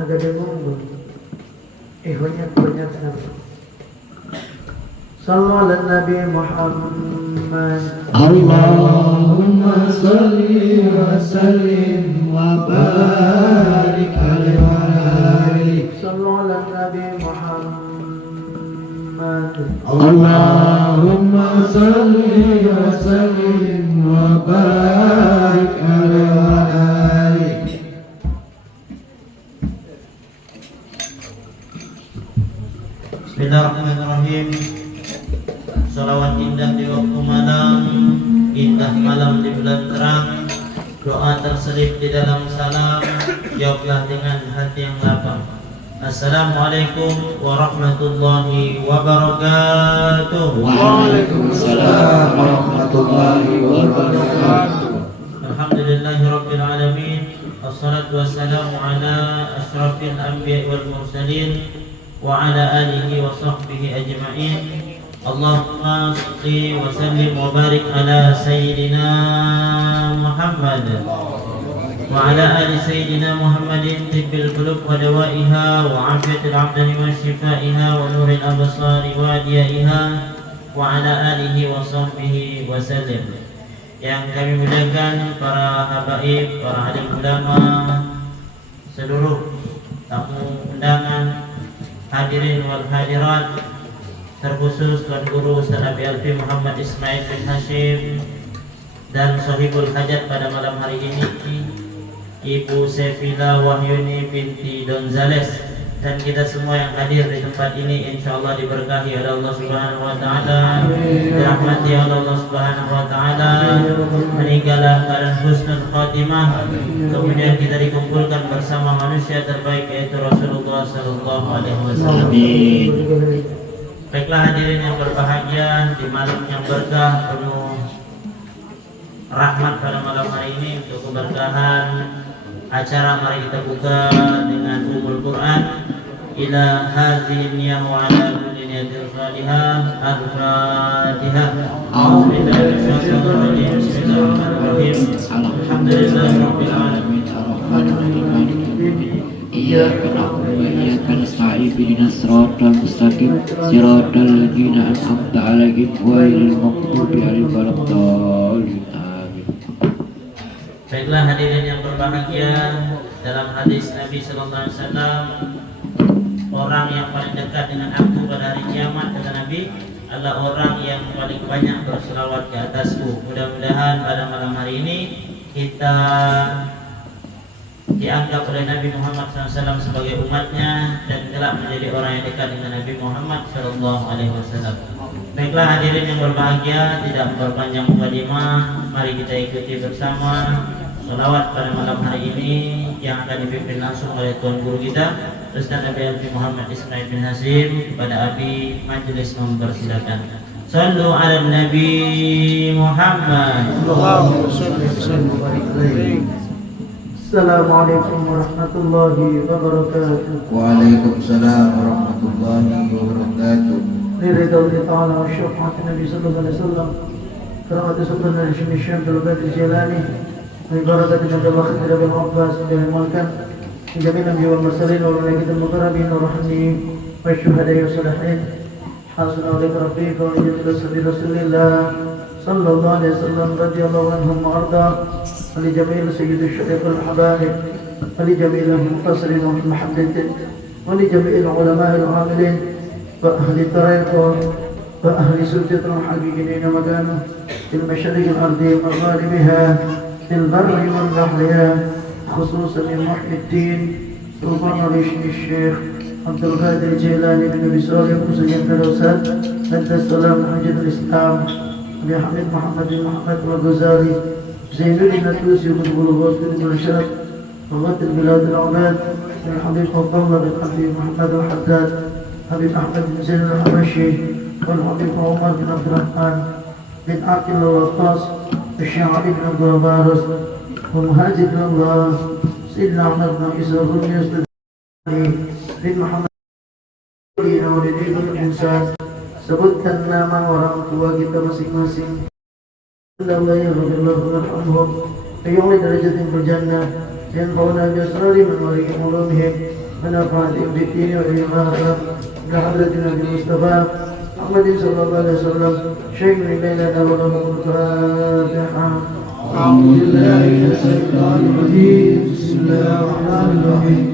Agak dengung. Banyak kenapa? Sallu ala Nabi Muhammad. Allahumma salli wa sallim wa barik alaihi. Sallu ala Nabi Muhammad. Allahumma salli wa sallim wa barik alaihi. Bismillahirrahmanirrahim. Salawat indah di waktu malam, indah malam di bulan terang. Doa terselip di dalam salam, jawablah dengan hati yang lapang. Assalamualaikum warahmatullahi wabarakatuh. Waalaikumsalam warahmatullahi wabarakatuh. Alhamdulillahirabbil alamin. Wassalatu wassalamu ala asyrafil anbiya'i wal mursalin wa ala alihi wa sahbihi ajma'in. Allahumma shalli wa sallim wa barik ala sayyidina Muhammad wa ala ali sayyidina Muhammadin tibbil qulub wa dawaiha wa afiyatil abdani wa shifaiha wa nuril absari wa diyaiha wa ala alihi wa sahbihi wa sallim. Yang kami muliakan para habaib, para alim ulama, seluruh tamu undangan, hadirin wal hadirat, terkhusus Tuan Guru Ustaz Abi Alfi Muhammad Ismail bin Hashim dan sahibul hajat pada malam hari ini, Ibu Sefila Wahyuni binti Donzales, dan kita semua yang hadir di tempat ini insyaallah diberkahi oleh Allah Subhanahu wa taala, dirahmati oleh Allah Subhanahu wa taala, meninggallah keadaan husnul khatimah, kemudian kita dikumpulkan bersama manusia terbaik yaitu Rasulullah sallallahu alaihi wasallam. Baiklah hadirin yang berbahagia, di malam yang berkah penuh rahmat pada malam hari ini, untuk keberkahan acara mari kita buka dengan Ummul Quran. Ila hadhihi niyyah wa ala kulli niyatin salihah. Al-Fatihah. A'udzubillahi minasyaitonir rajim. Bismillahirrahmanirrahim. Alhamdulillahirabbil alamin. Iyyaka na'budu wa iyyaka nasta'in ihdinas siratal mustaqim siratal ladzina an'amta 'alaihim ghairil maghdubi 'alaihim waladdallin. Amin. Baiklah hadirin yang berbahagia, dalam hadis Nabi sallallahu alaihi wasallam, orang yang paling dekat dengan aku pada hari kiamat, kata Nabi, adalah orang yang paling banyak berselawat ke atasku. Mudah-mudahan pada malam hari ini kita dianggap oleh Nabi Muhammad SAW sebagai umatnya dan kelak menjadi orang yang dekat dengan Nabi Muhammad SAW. Baiklah hadirin yang berbahagia, tidak memperpanjang mukadimah, mari kita ikuti bersama salawat pada malam hari ini yang akan dipimpin langsung oleh Tuan Guru kita Ustaz Abi Alfi Muhammad Ismail bin Hashim. Kepada Abi majelis mempersilakan. Sallu ala Nabi Muhammad. Allahumma shalli wa sallim wa barik alaihi. Assalamualaikum warahmatullahi wabarakatuh. Waalaikumsalam warahmatullahi wabarakatuh. لرضا الله تعالى والشفاعة النبي صلى الله عليه وسلم كرامة سلطان الشيخ الشام بالغدر الجيلاني وبركة نبي الله خضر بن عباس بن الملكان من جميع الأنبياء والمرسلين والملائكة المقربين والرحمين والشهداء والصالحين حسن أولئك رفيق وجميع سبيل رسول الله صلى الله عليه وسلم رضي الله عنهم وأرضاه ولجميع سيد الشريف والحبائب ولجميع المنتصرين والمحدثين ولجميع العلماء العاملين وأهل الطريقة وأهل سلطة الحقيقين مكانه في المشارق الأرض ومغاربها في البر والبحر خصوصا محي الدين سلطان الشيخ عبد القادر الجيلاني بن أبي صالح حسين فلوسات أنت السلام حجة الإسلام أبي حميد محمد بن محمد والغزالي زين الدين التونسي وكتب الغوث بن الشرف وغد البلاد العباد بن حبيب الله بن حبيب محمد الحداد حبيب أحمد بن زين الحبشي والحبيب عمر بن عبد الرحمن بن عاقل الوقاص الشاعري بن عبد البارس ومهاجر بن الله سيدنا أحمد بن عيسى بن يوسف بن محمد ولدين الإنسان sebutkan nama orang tua kita masing-masing. Allah ya Rabbil Warhamhum Ayyuhli darajatin berjannah ينفعنا بأسرار من وريهم علومهم ونفعتهم بالدين والآخرة إلى حضرة النبي المصطفى محمد صلى الله عليه وسلم شيخ لنا وله الفاتحة. أعوذ بالله من الشيطان الرجيم. بسم الله الرحمن الرحيم.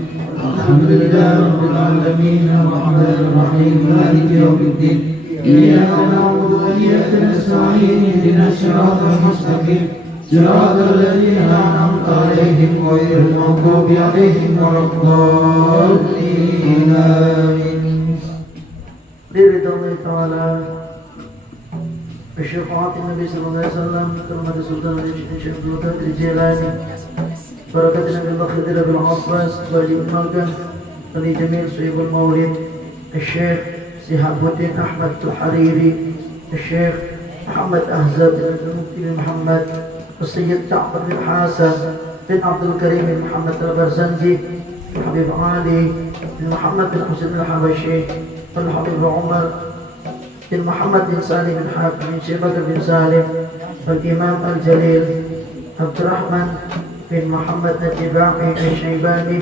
الحمد لله رب العالمين الرحمن الرحيم مالك يوم الدين إياك نعبد وإياك نستعين اهدنا الصراط المستقيم صراط الذين أنعمت عليهم غير المغضوب عليهم ولا الضالين آمين. برضا الله تعالى بشفاعة النبي صلى الله عليه وسلم كرمة سلطان الشيخ القادر الجيلاني بركة النبي الخضر بن عباس بن مالكم ولجميع صحب المولد الشيخ شهاب الدين أحمد الحريري الشيخ محمد أهزب بن محمد والسيد جعفر بن حسن بن عبد الكريم بن محمد البرزنجي الحبيب علي بن محمد بن حسين الحبشي والحبيب عمر بن محمد بن سالم بن حاتم بن شيبة بن سالم والإمام الجليل عبد الرحمن بن محمد الجباعي الشيباني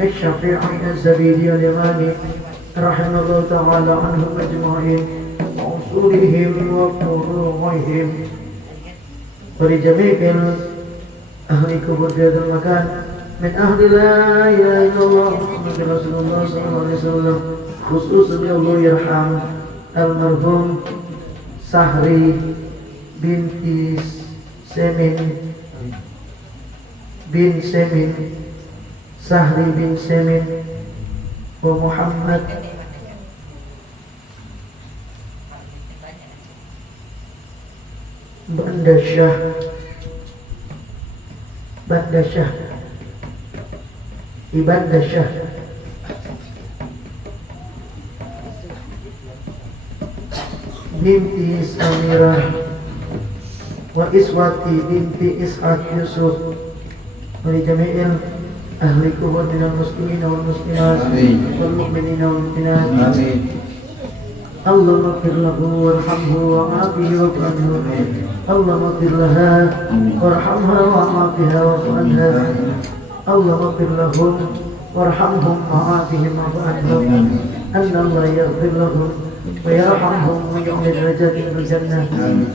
الشافعي الزبيدي اليماني رحمه الله تعالى عنهم أجمعين وأصولهم وفروعهم ولجميع أهل كبر في هذا المكان من أهل لا إله إلا الله محمد رسول الله صلى الله عليه وسلم خصوصا الله يرحم المرحوم Sahri binti Semin bin Semin Sahri bin Semin wa Muhammad Ibanda Syah binti Samirah wa Iswati binti Ishaq Yusuf wa jami'il ahli kubur minal muslimin wal muslimat wal mu'minin wal mu'minat. Amin. Allahumma ighfir lahu warhamhu wa'afihi wa'fu anhu. Allahumma ighfir laha warhamha wa'afiha wa'fu anha. Allahumma ighfir lahum warhamhum wa'afihim wa'fu anhum. Anna Allah yaghfir lahum ويرحمهم ويعلي درجاتهم في الجنة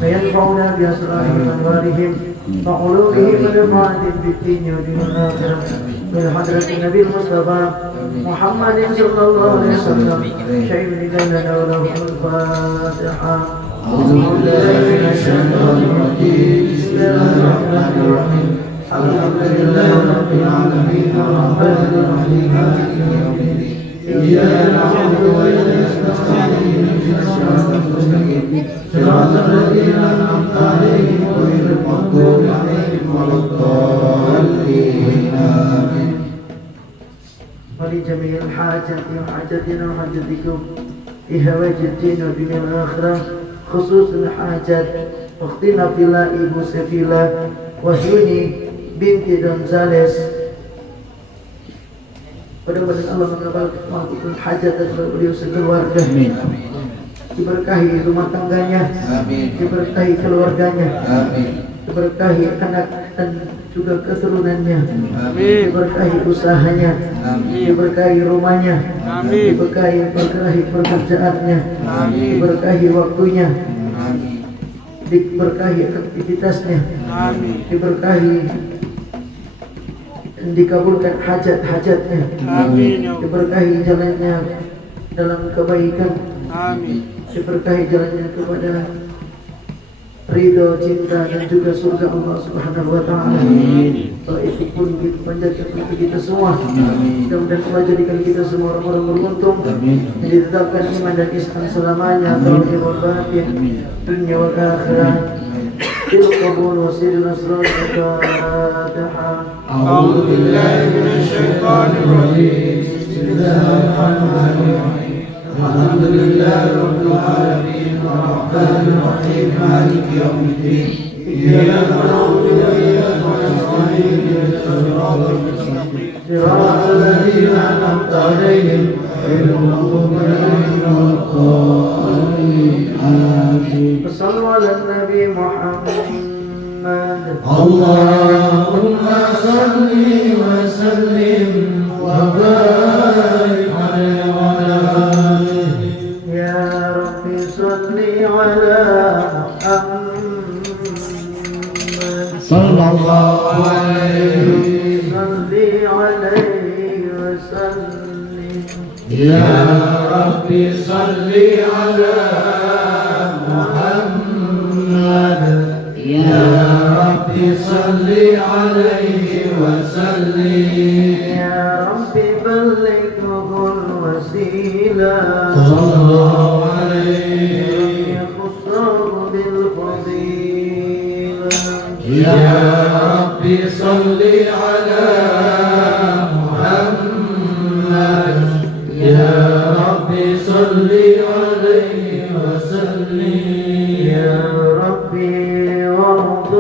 وينفعنا بأسرارهم وأنوارهم وعلومهم ونفعاتهم في الدين والدين والآخرة بحضرة النبي المصطفى محمد صلى الله عليه وسلم شيء لنا وله الفاتحة. أعوذ بالله من الشيطان الرجيم. بسم الله الرحمن الرحيم. الحمد لله رب العالمين الرحمن الرحيم مالك يوم الدين إياك نعبد وإياك نستعين اهدنا الصراط المستقيم صراط الذين أنعمت عليهم غير المغضوب عليهم ولا الضالين آمين. ولجميع الحاجات وحاجتنا وحاجتكم في هواج الدين ودنيا الآخرة خصوص الحاجات أختنا فيلا إبو سفيلا وهيني بنت دونزاليس. Mudah-mudahan Allah mengabulkan hajat dan beliau sekeluarga. Amin. Diberkahi rumah tangganya. Amin. Diberkahi keluarganya. Amin. Diberkahi anak dan juga keturunannya. Amin. Diberkahi usahanya. Amin. Diberkahi rumahnya. Amin. Diberkahi pekerjaannya. Amin. Diberkahi waktunya. Amin. Diberkahi aktivitasnya. Amin. Diberkahi dikabulkan hajat-hajatnya. Amin. Diberkahi jalannya dalam kebaikan. Amin. Diberkahi jalannya kepada ridho, cinta dan juga surga Allah Subhanahu wa taala. Amin. Itu pun kita panjatkan untuk kita semua. Amin. Mudah-mudahan Allah jadikan kita semua orang-orang beruntung. Amin. Ditetapkan iman dan Islam selamanya, tauhid wal batin, dunia wal akhirah. بالقبول وسير الأسرار الفاتحة. أعوذ بالله من الشيطان الرجيم. بسم الله الرحمن الرحيم. الحمد لله رب العالمين الرحمن الرحيم مالك يوم الدين إياك نعبد وإياك نستعين اهدنا الصراط المستقيم صراط الذين أنعمت عليهم غير المغضوب عليهم ولا الضالين آمين. صلوا على النبي محمد اللهم صل وسلم وبارك عليه وعلى آله يا رب صل على محمد صلى الله عليه صل عليه وسلم يا رب صل على محمد يا رب صل عليه وسلم يا رب بلغه الوسيلة صلى الله عليه يخصه بالفضيلة يا رب صل على محمد يا رب صل عليه وسلم يا ربي وارض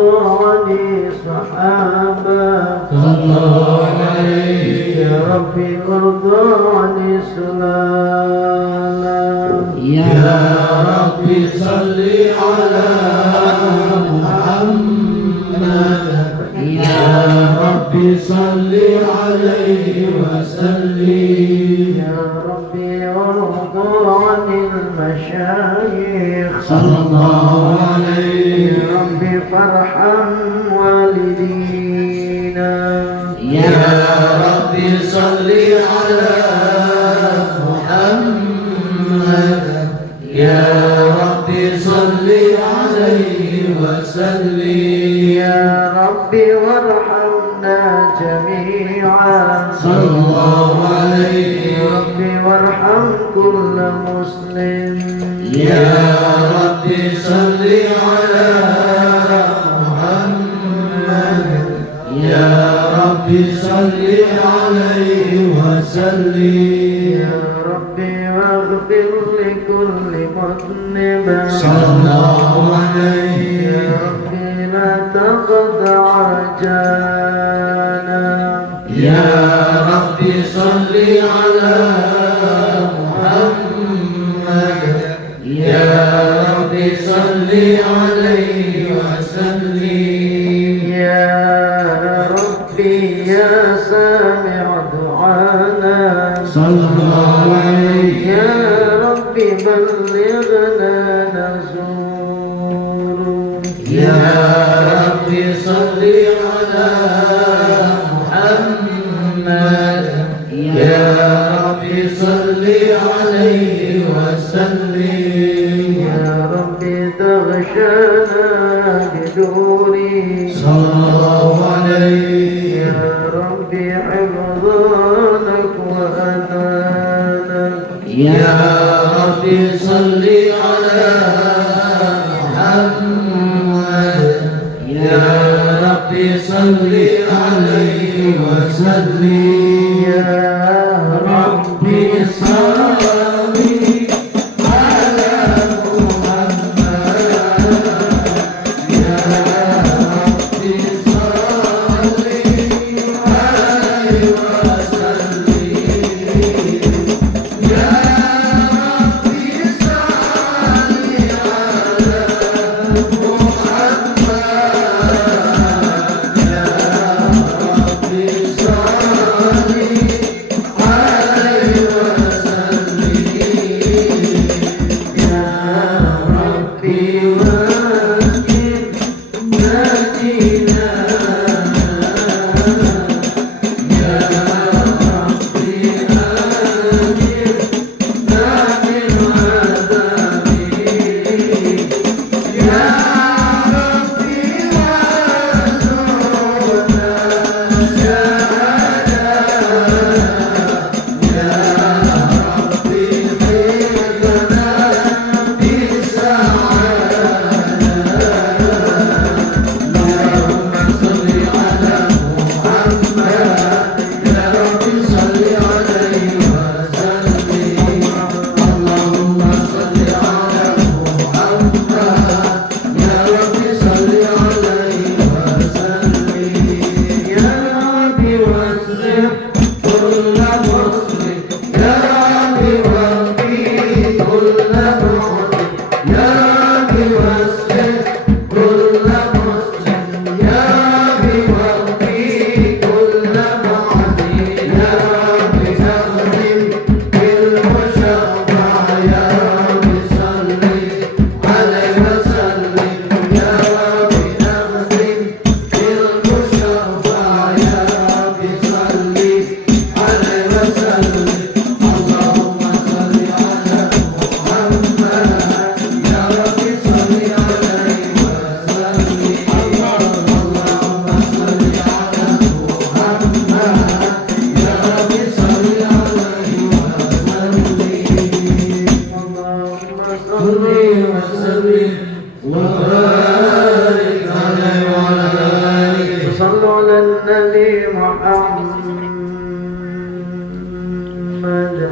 عن الصحابة صلى الله عليه يا ربي وارض عن السلام يا رب صل على محمد يا رب صل عليه وسلم يا ربي وارض عن المشايخ صلى الله عليه يا ربي فارحم والدينا يا رب صل على محمد يا رب صل عليه وسلم يا ربي وارحمنا جميعا صلى الله عليه يا ربي وارحم كل مسلم يا رب صل على محمد يا رب صل عليه وسلم يا ربي واغفر لكل مذنب صلى الله عليه يا ربي لا تقطع رجانا يا رب صل على محمد يا رب صل عليه وسلم يا ربي يا سامع دعانا صلى الله عليه يا ربي بلغنا نزور يا رب صل على محمد يا رب صل عليه وسلم يا ربي تغشانا بدوري صلى الله عليه يا ربي حفظانك وأمانك يا رب صل على محمد يا رب صل عليه وسلم يا رب صل على محمد يا رب صل عليه وسلم يا رب صل على محمد يا رب صل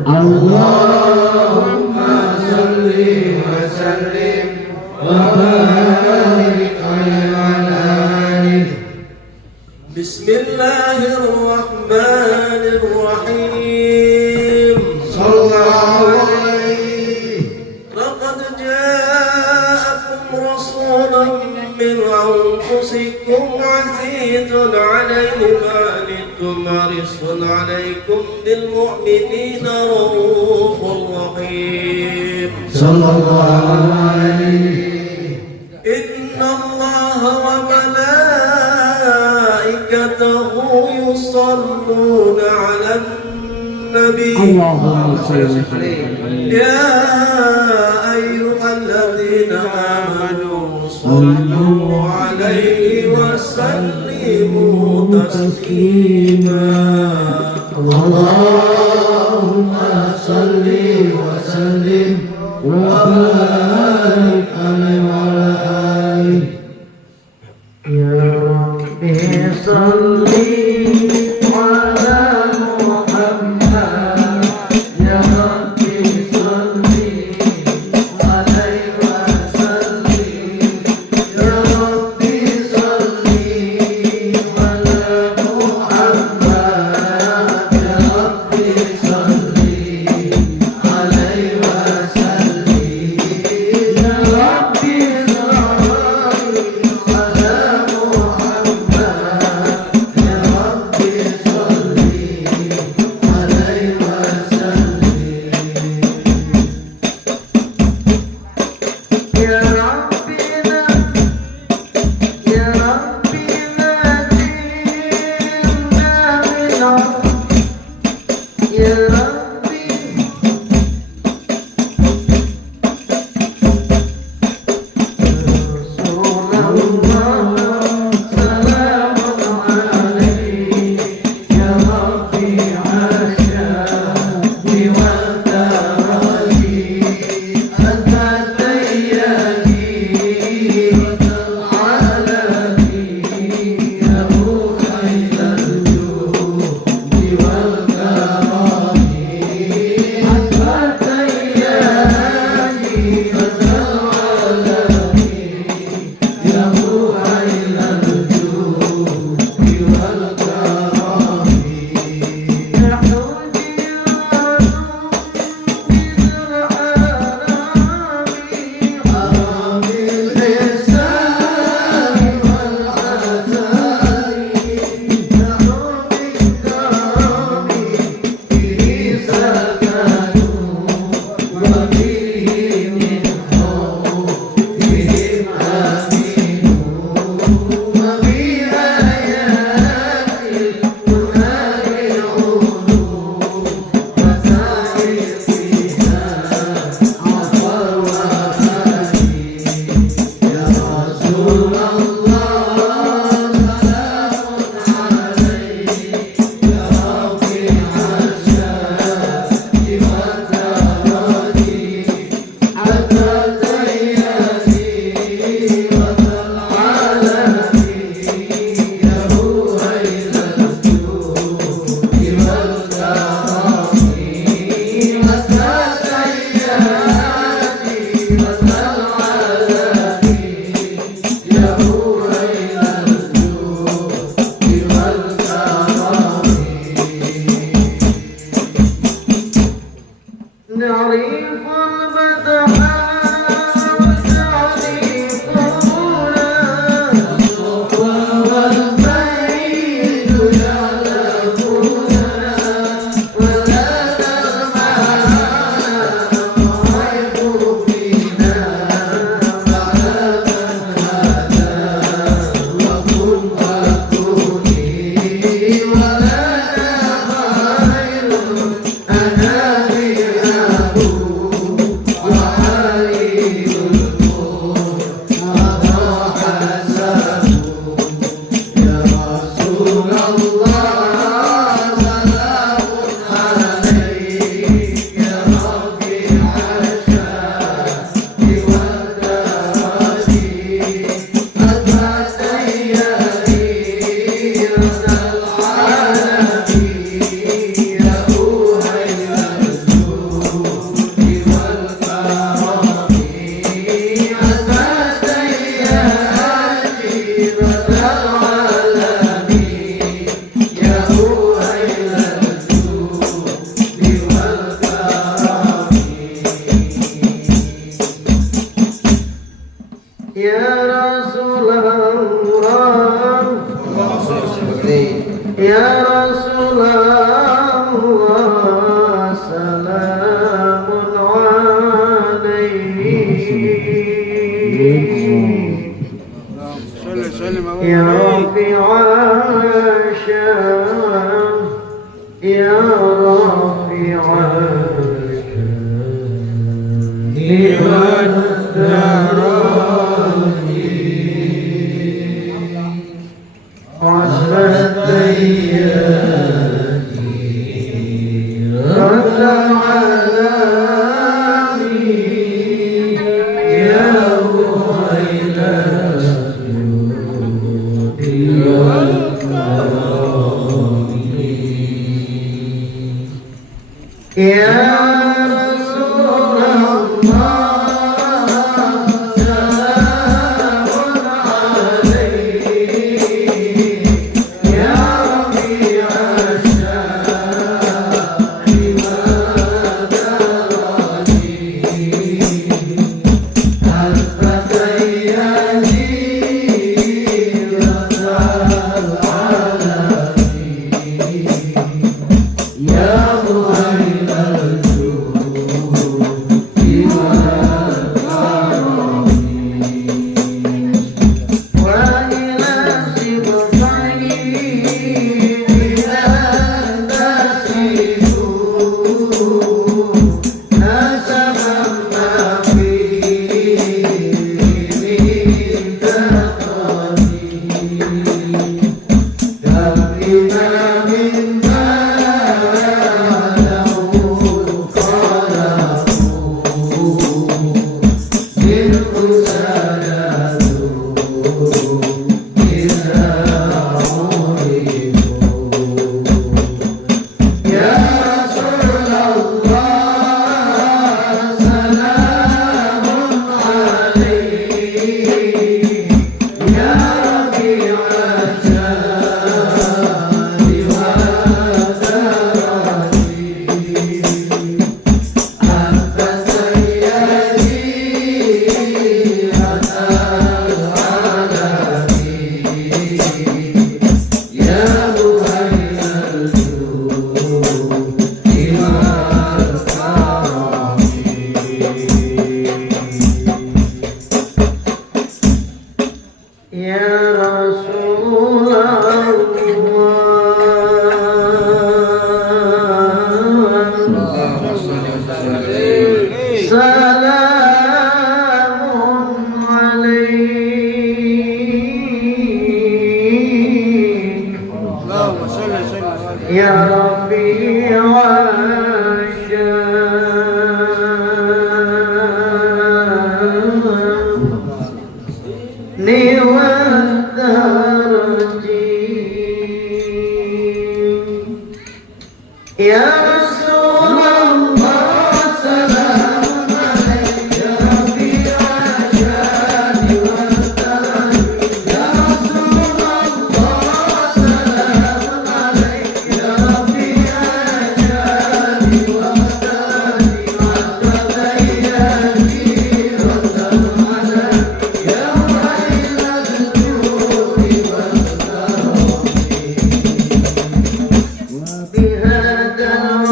اللهم صل وسلم وبارك على آله. بسم الله الرحمن الرحيم. صلى الله عليه. لقد جاءكم رسول من أنفسكم عزيز عليه ما عنتم حريص عليكم بالمؤمنين رؤوف رحيم. صلى الله عليه. إن الله وملائكته يصلون على النبي. اللهم صل وسلم يا أيها الذين آمنوا صلوا عليه وسلموا تسليما. اللهم صل وسلم وبارك عليه وعلى آله. يا ربي صل على محمد يا ربي صل عليه وسلم يا ربي صل على محمد يا ربي صل عليه وسلم يا رافع بهذا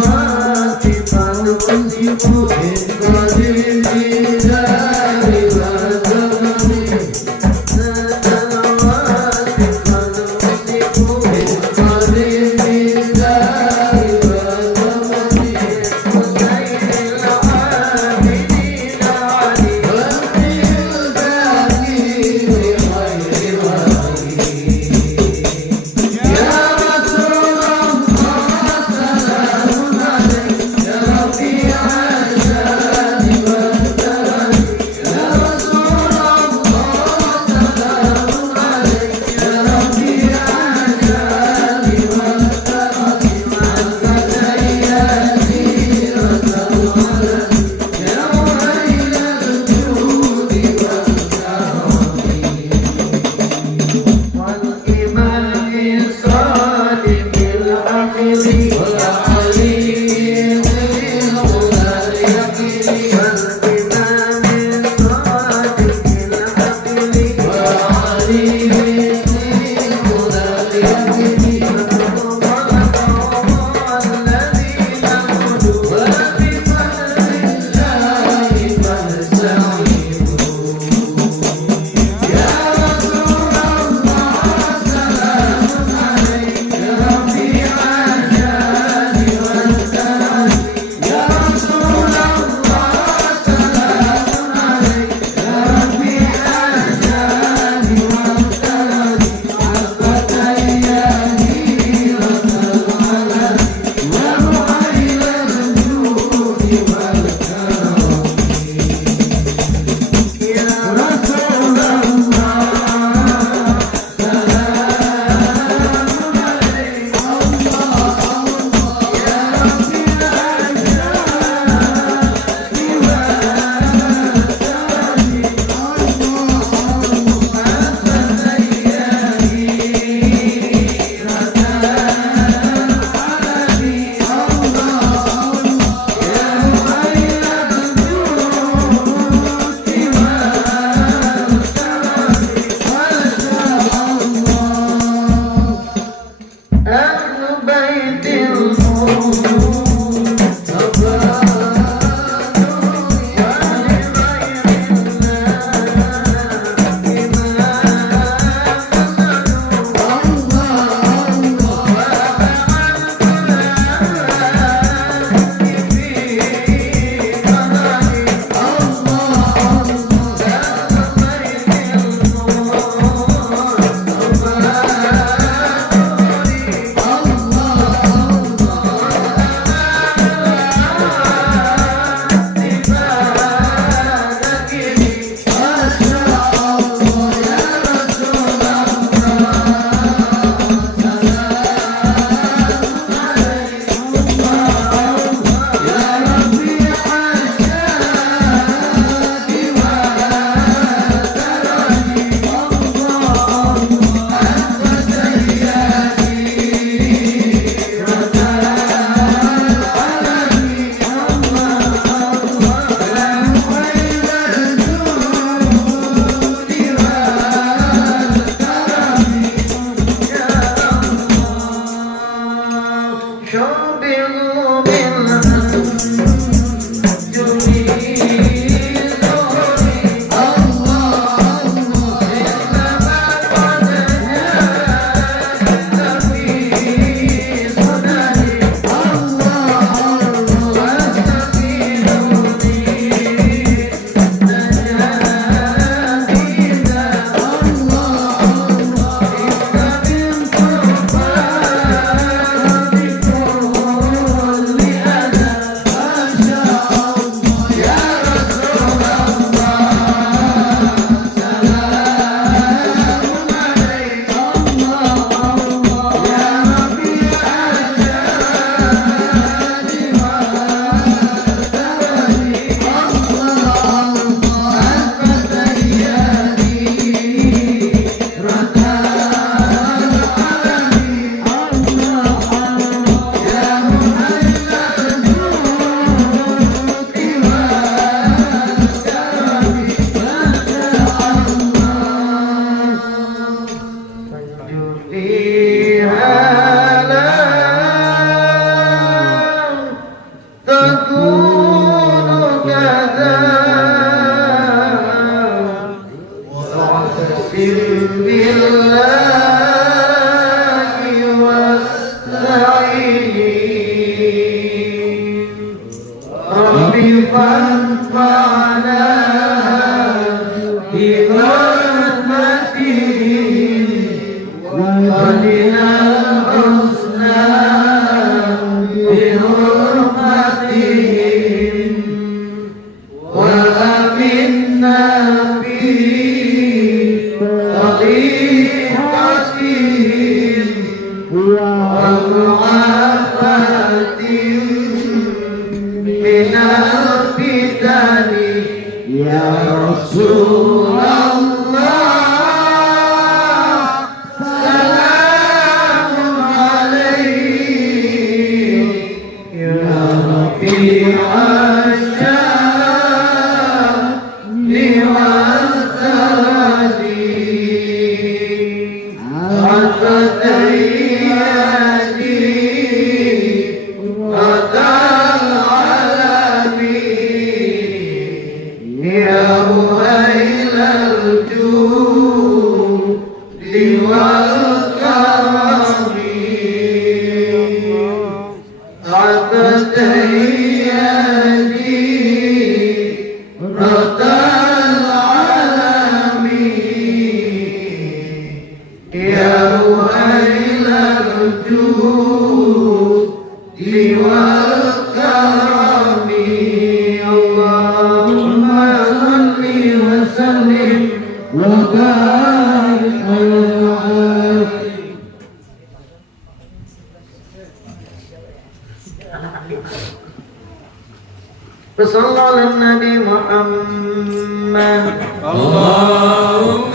وصلى على النبي محمد اللهم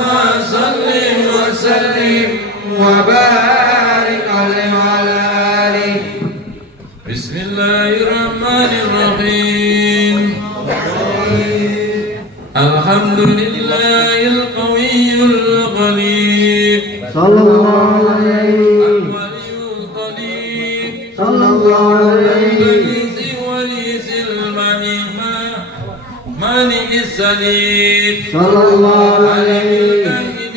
صل وسلم وبارك عليه وعلى آله. بسم الله الرحمن الرحيم. الحمد لله القوي الغليب صلى الله عليه الولي القدير صلى الله عليه البليس وليس المانع السليم صلى الله عليه الكائن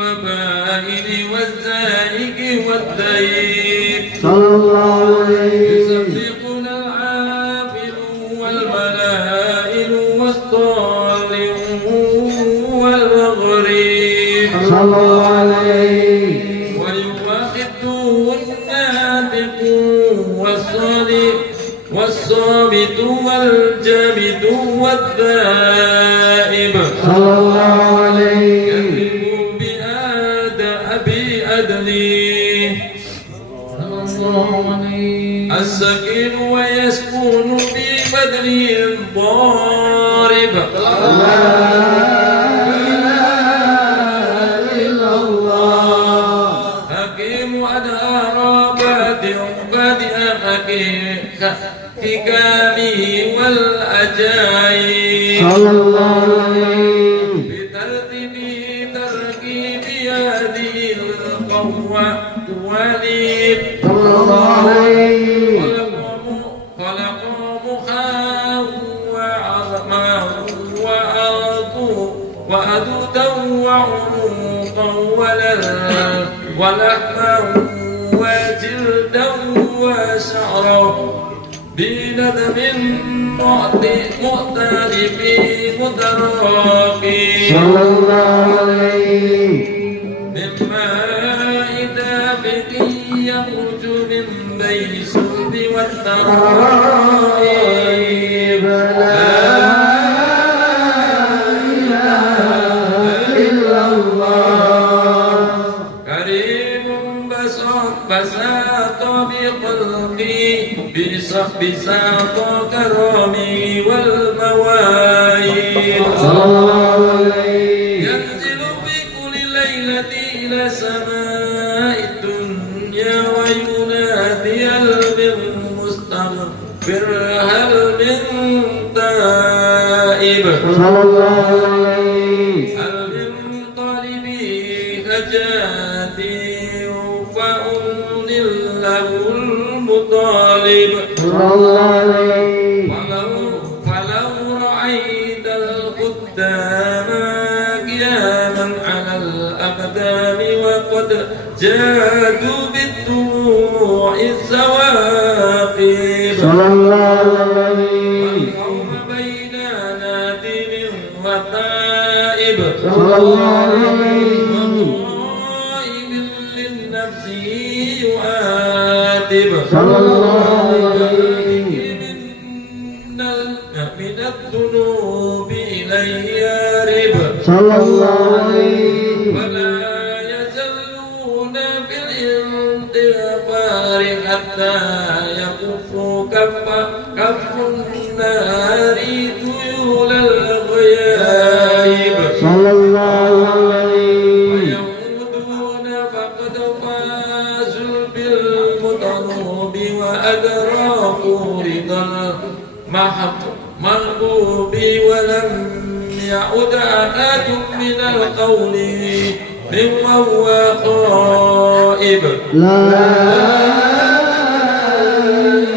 وبائن والزائق والدين صلى الله عليه يسبحون العافل والملائل والطالعون والغريب صلى الله عليه ويوافقون الناطق والصامت والجامد والذائب صلى الله عليه يكذب بأبي أدني السكين ويسكن في بدنه الضارب حكيم أدهار بادئ حكامه والعجائب صلى الله عليه بترتيب تركيب هذه القوة وليد صلى الله عليه ولحما وجلدا وشعرا بندم مؤتلف متراقي صلى الله عليه من ماء دافق يخرج من بين الصلب والترائب لا إله إلا الله كريم بساط بخلقي بساط كرمي والمواهب صلى الله عليه ينزل في كل ليلة إلى سماء الدنيا وينادي بالمستغفر هل من تائب صلى الله عليه هل من طالبي هجاتي فأمن له المطالب صلى الله عليه فلو رأيت الخدام قياما على الأقدام وقد جادوا بالدموع السواقب صلى الله عليه والقوم بين نادم وتائب صلى الله عليه وقائم للنفس يؤادب صلى الله عليه من الذنوب إليه رب صلى الله عليه ولا يزلون في الانتظار حتى يكفوا كف النار طيول الغياب صلى الله عليه ويعودون فقد فازوا بالمطلوب وأدركوا رضا المحبوب ولم يعد أحد من القول ممن هو خائب لا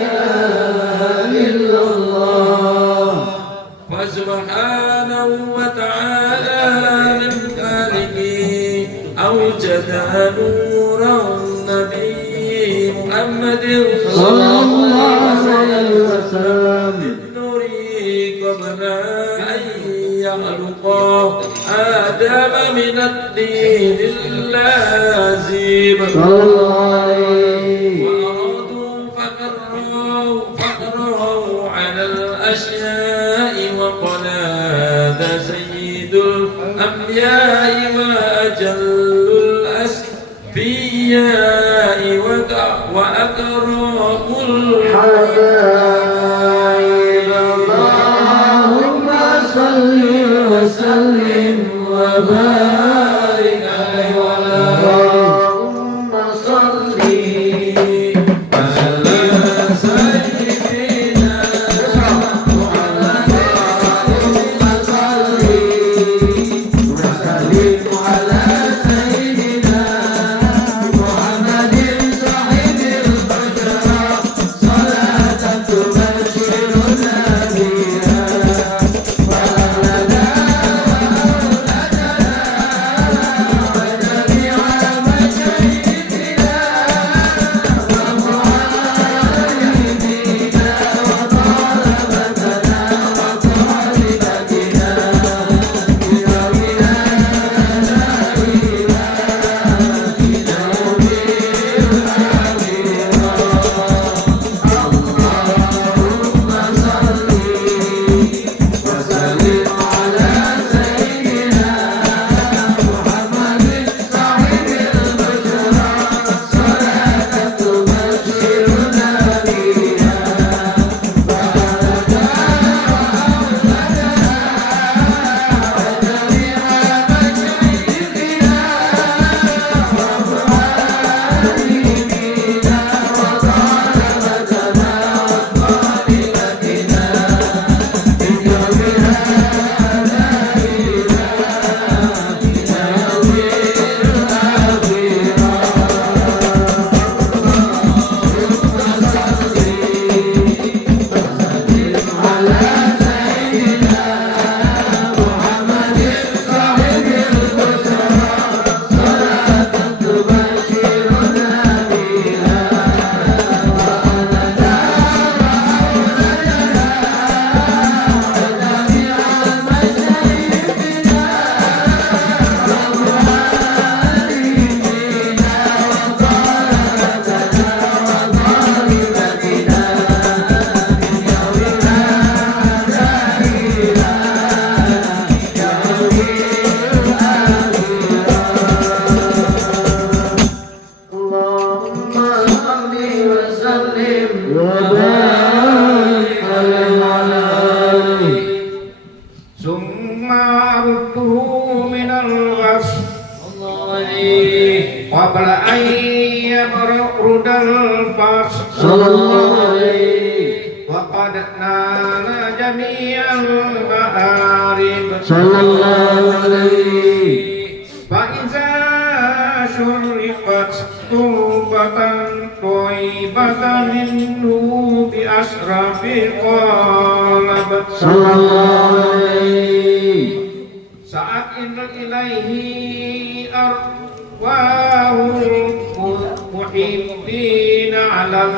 إله إلا الله فسبحانه وتعالى من خالقه أوجد نورا النبي محمد صلى الله عليه وسلم نوري قبل أن يخلق آدم من الدين اللازم صلى الله عليه وأرادوا فقره على الأشياء وقال هذا سيد الأنبياء وأجل الأسفياء وأكرم حبايب اللهم صل وسلم وبارك عليه وعلى اللهم صل على سيدنا محمد اللهم صل وسلم على سيدنا محمد صاحب البشرى صلاة نال جميع المآرب صلى الله عليه. فإذا شرقت تربة طيبة منه بأشرف قالب صلى الله عليه. saat ilaihi arwahul muhibbina alal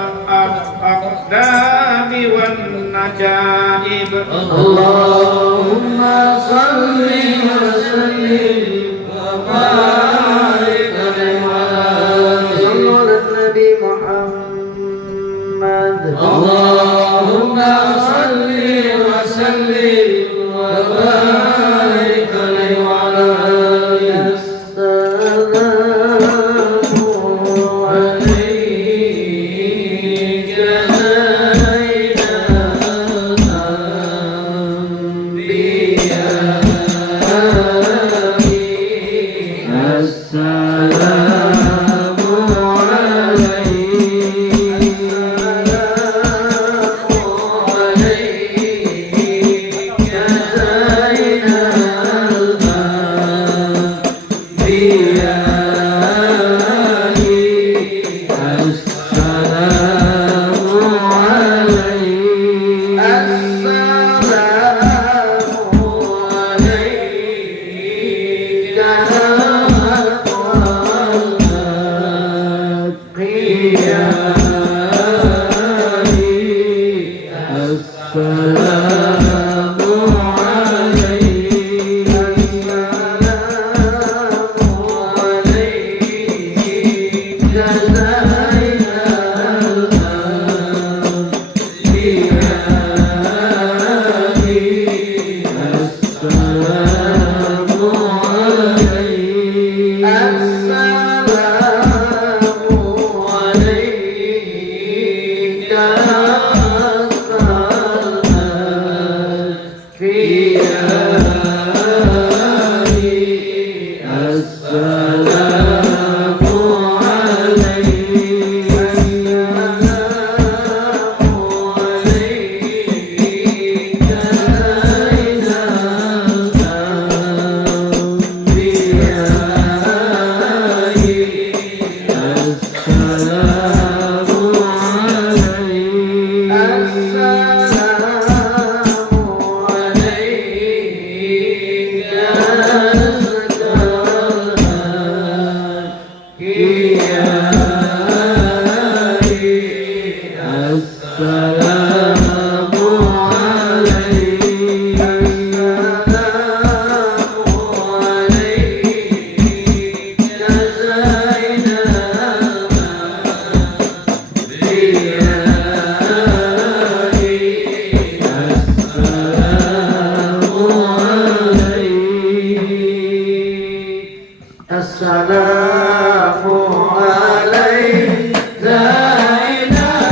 aqdami wan najaib Allahumma salli wa sallim wa barik alaihi صلوا على النبي محمد Allahumma salli wa sallim wa barik alaihi wa ala alihi. Assalamu alaikum Zainal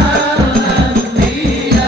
Anbiya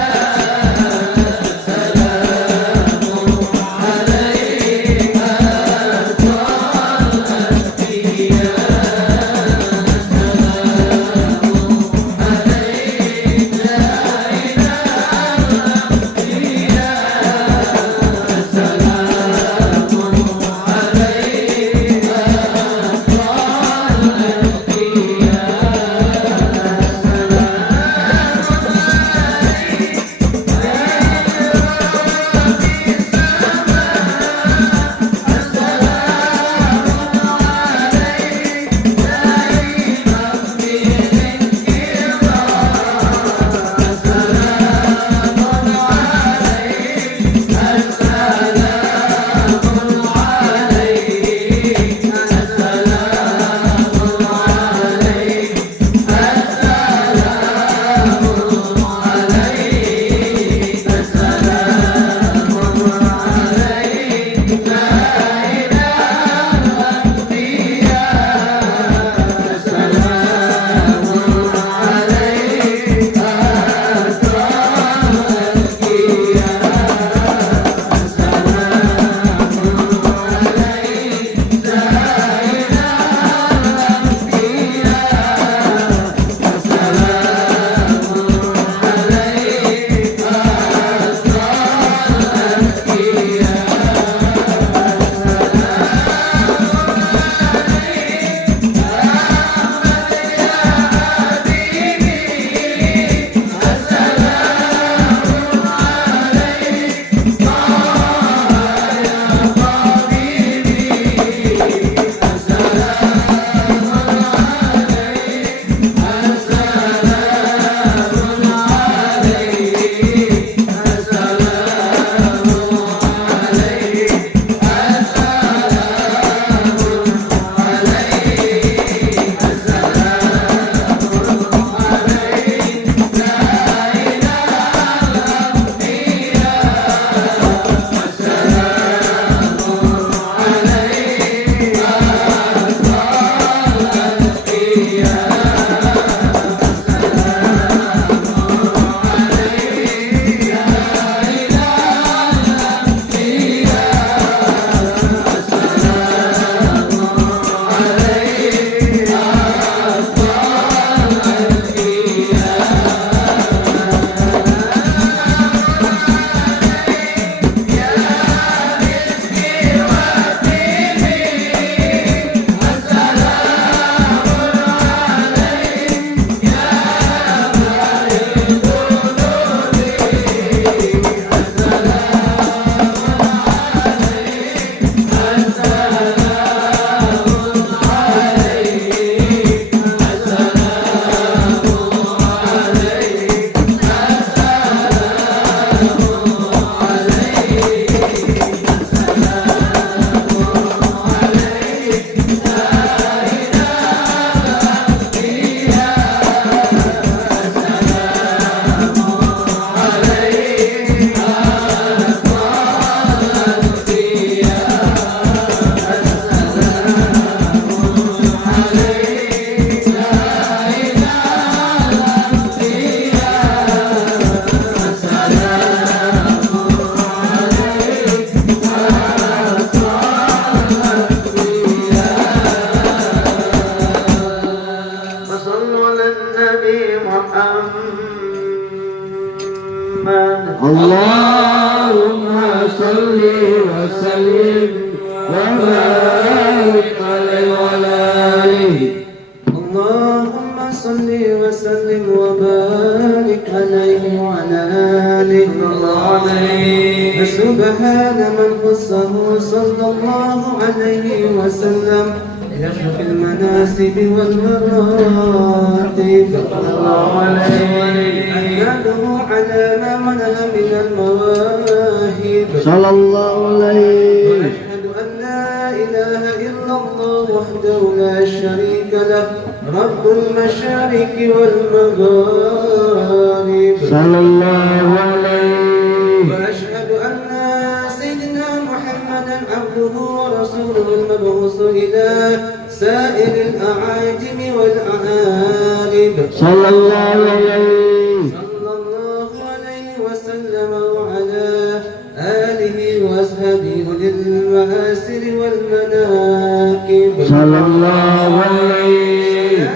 اللهم صل وسلم وبارك عليه وعلى آله اللهم صل وسلم وبارك عليه وعلى آله فسبحان من خصه صلى الله عليه وسلم بأشرف المناسب والمراتب أحمده على ما منح من المواهب صلى الله عليه وأشهد أن لا إله إلا الله وحده لا شريك له رب المشارق والمغارب صلى الله عليه وأشهد أن سيدنا محمدا عبده ورسوله المبعوث إلى سائر الأعاجم والأعارب صلى الله عليه وسلم وعلى آله وأصحابه أولي المآسر والمناكب صلى الله عليه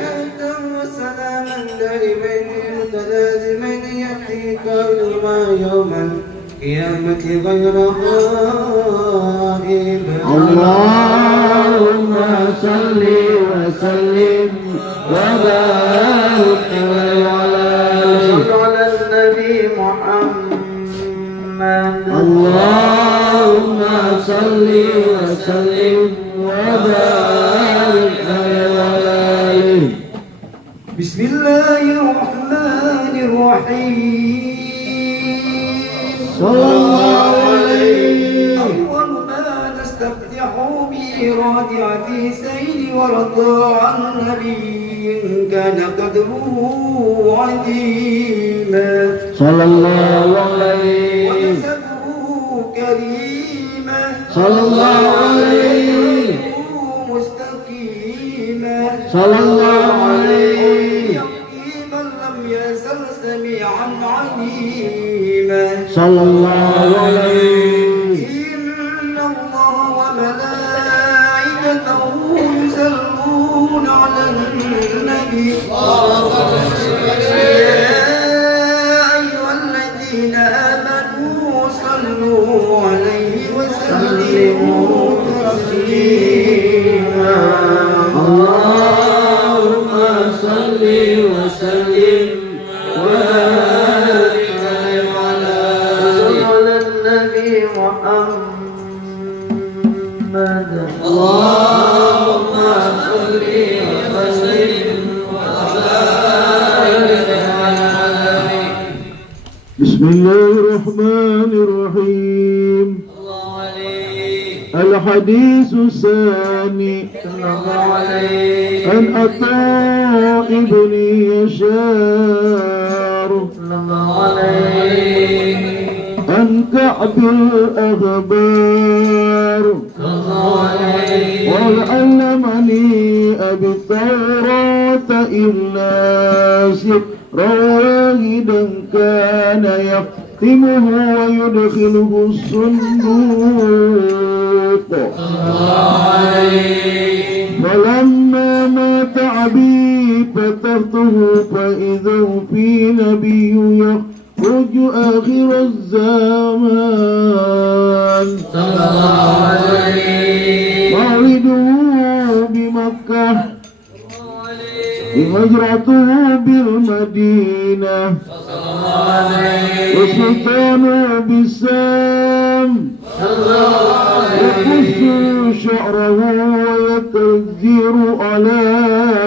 وسلاما دائمين متلازمين يأتيك إلما يوم القيامة غير غائب اللهم صل وسلم وبارك على النبي محمد اللهم صل وسلم وبارك عليه بسم الله الرحمن الرحيم صلى الله عليه أول ما نستفتح به رادعة سيد ورضى عن نبي كان قدره عظيما صلى الله عليه ونسبه كريما صلى الله عليه مستقيما صلى الله عليه من لم يزل سميعا عليما صلى الله عليه إن الله وملائكته يصلون على النبي يا أيها الذين آمنوا صلوا عليه وسلموا تسليما اللهم صل وسلم وبارك على النبي محمد اللهم صل وسلم وبارك عليه بسم الله الرحمن الرحيم الحديث الثاني عن عطاء بن يسار عن كعب الأخبار قال علمني أبي التوراة إلا سرا واحدا كان يختمه ويدخله الصندوق فلما مات أبي فتحته فإذا في نبي يخرج آخر الزمان مولده بمكة وهجرته بالمدينة وسلطانه بالسام يقص شعره ويتزير على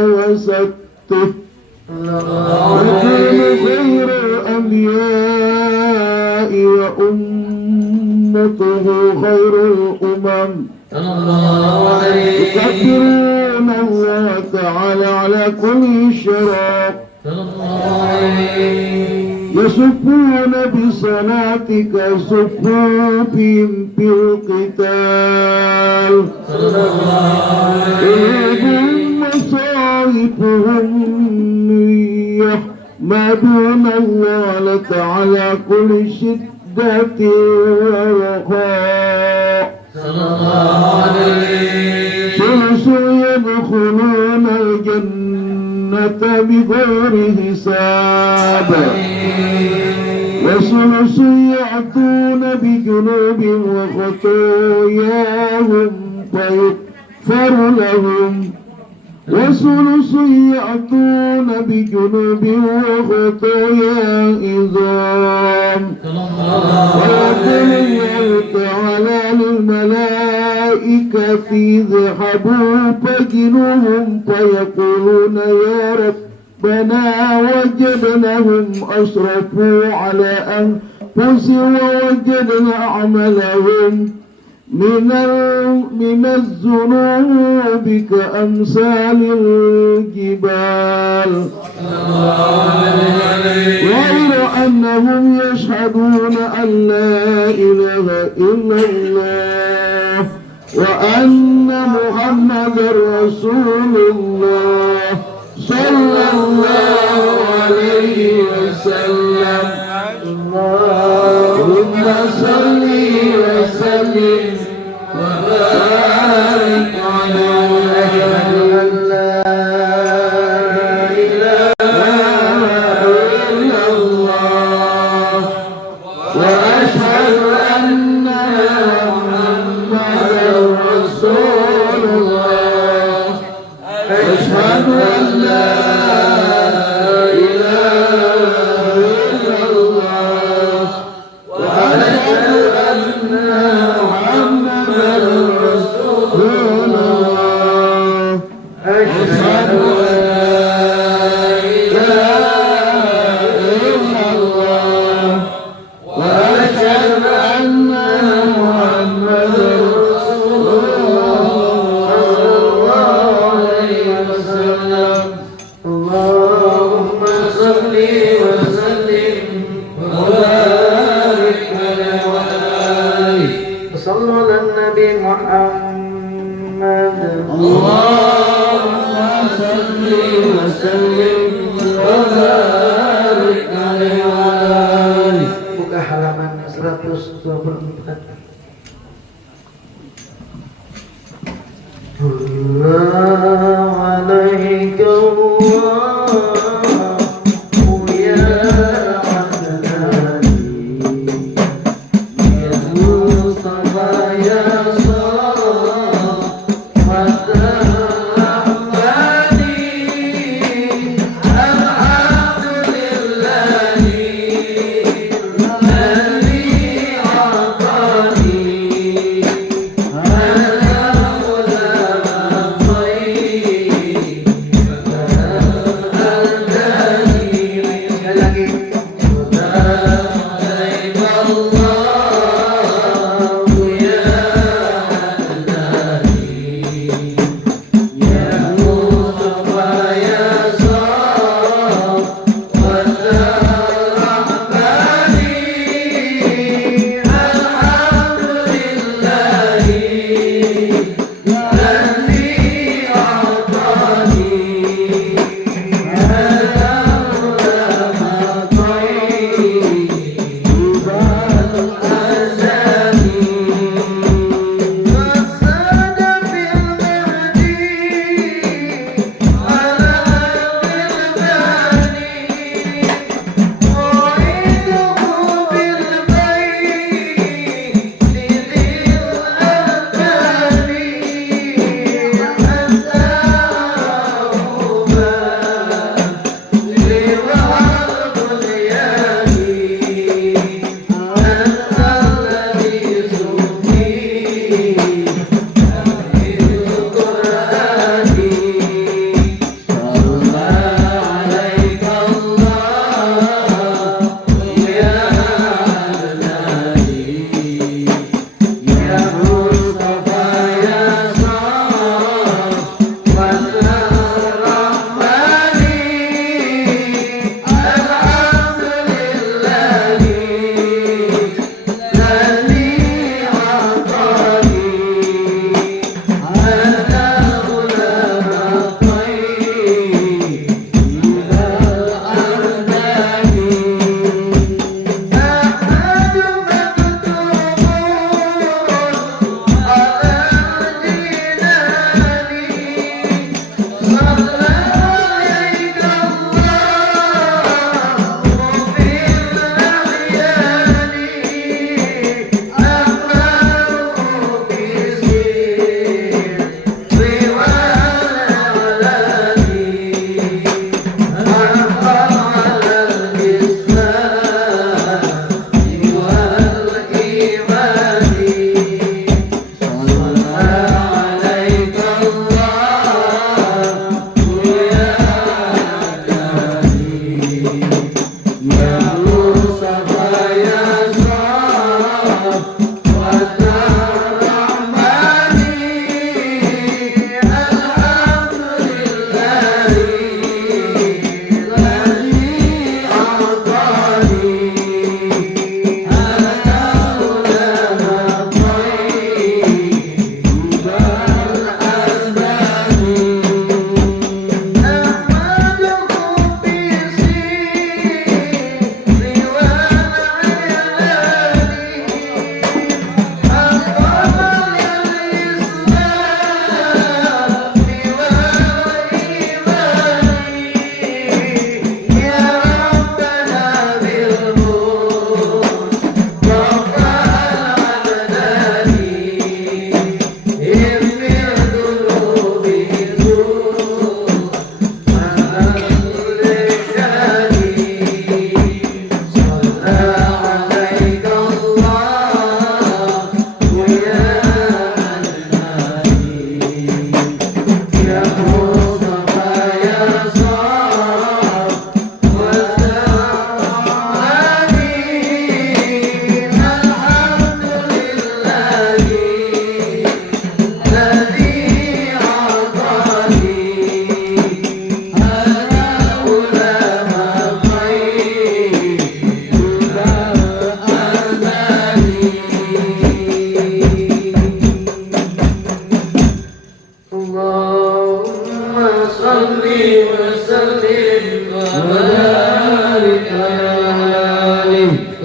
وسته وكان خير الأنبياء وأمته خير الأمم يكبرون الله تعالى على كل شراق يصفون بصلاتك صفوفهم بالقتال إليهم مصائفهم يحمدون الله تعالى كل شدة ورخاء ثلث يدخلون الجنة بغير حساب وثلث يأتون بذنوب وخطاياهم فيغفر لهم وثلث يأتون بجنوب وخطايا عظام ويقول الله تعالى للملائكة اذهبوا فاجنوهم فيقولون يا ربنا وجدناهم أسرفوا على أنفسهم ووجدنا عملهم من الذنوب كأمثال الجبال غير أنهم يشهدون أن لا إله إلا الله وأن محمد رسول الله صلى الله عليه وسلم اللهم صل وسلم وبارك على أشهد أن لا إله إلا الله وأشهد أن محمدا رسول الله أشهد أن لا إله إلا الله وأشهد أن محمدا رسول الله أشهد أن لا إله إلا الله وأشهد أن محمدا رسول الله صلى الله عليه وسلم اللهم صل وسلم وبارك على وآله صلوا على النبي محمد اللهم صل وسلم وبارك عليه وعلى آله. Buka halaman 124. Allah alaika Allah ya Adnani ya Mustafa ya Alhamdulillah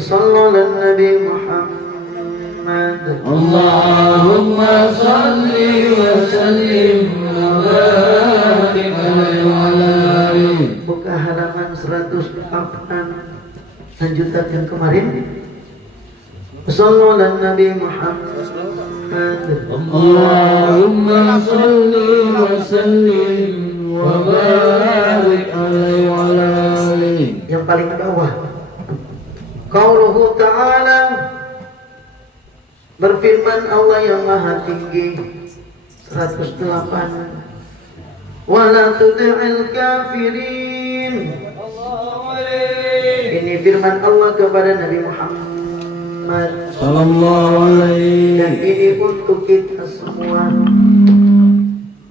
صلوا على النبي محمد. اللهم صل وسلم وبارك عليه وعلى آله. Buka halaman 108, lanjutan yang kemarin. Sallu ala Nabi Muhammad. Allahumma salli wa sallim wa barik alaihi wa ala alihi. Yang paling bawah, qauluhu ta'ala, berfirman Allah yang maha tinggi, 108, wala tudi'il kafirin. Ini firman Allah kepada Nabi Muhammad Sallallahu alaihi. dan ini untuk kita semua.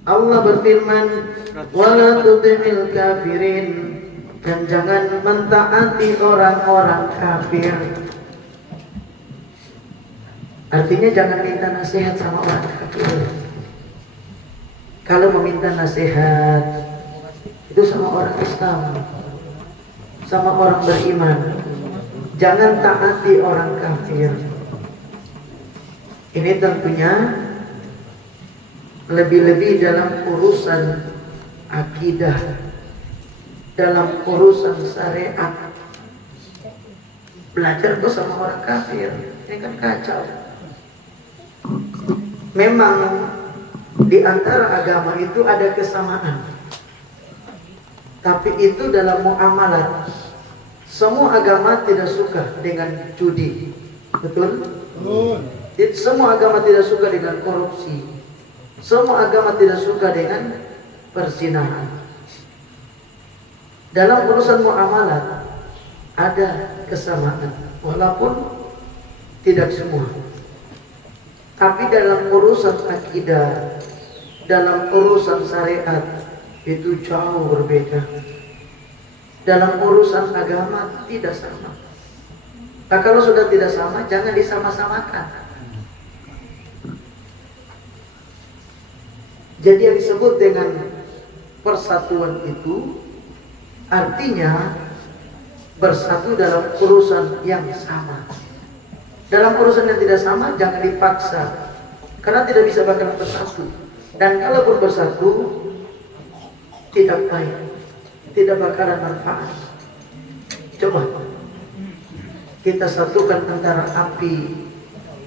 Allah berfirman, wala tudi'il kafirin, dan jangan mentaati orang-orang kafir. Artinya jangan minta nasihat sama orang kafir. Kalau meminta nasihat itu sama orang Islam, sama orang beriman. Jangan taati orang kafir. Ini tentunya lebih-lebih dalam urusan akidah, dalam urusan syariat. Belajar tuh sama orang kafir, ini kan kacau. Memang di antara agama itu ada kesamaan, tapi itu dalam muamalat. Semua agama tidak suka dengan judi, betul? Semua agama tidak suka dengan korupsi. Semua agama tidak suka dengan perzinahan. Dalam urusan muamalat ada kesamaan, walaupun tidak semua. Tapi dalam urusan akidah, dalam urusan syariat itu jauh berbeda. Dalam urusan agama tidak sama. Nah, kalau sudah tidak sama, jangan disama-samakan. Jadi yang disebut dengan persatuan itu artinya bersatu dalam urusan yang sama. Dalam urusan yang tidak sama jangan dipaksa, karena tidak bisa bakalan bersatu. Dan kalaupun bersatu tidak baik, tidak bakalan manfaat. Coba kita satukan antara api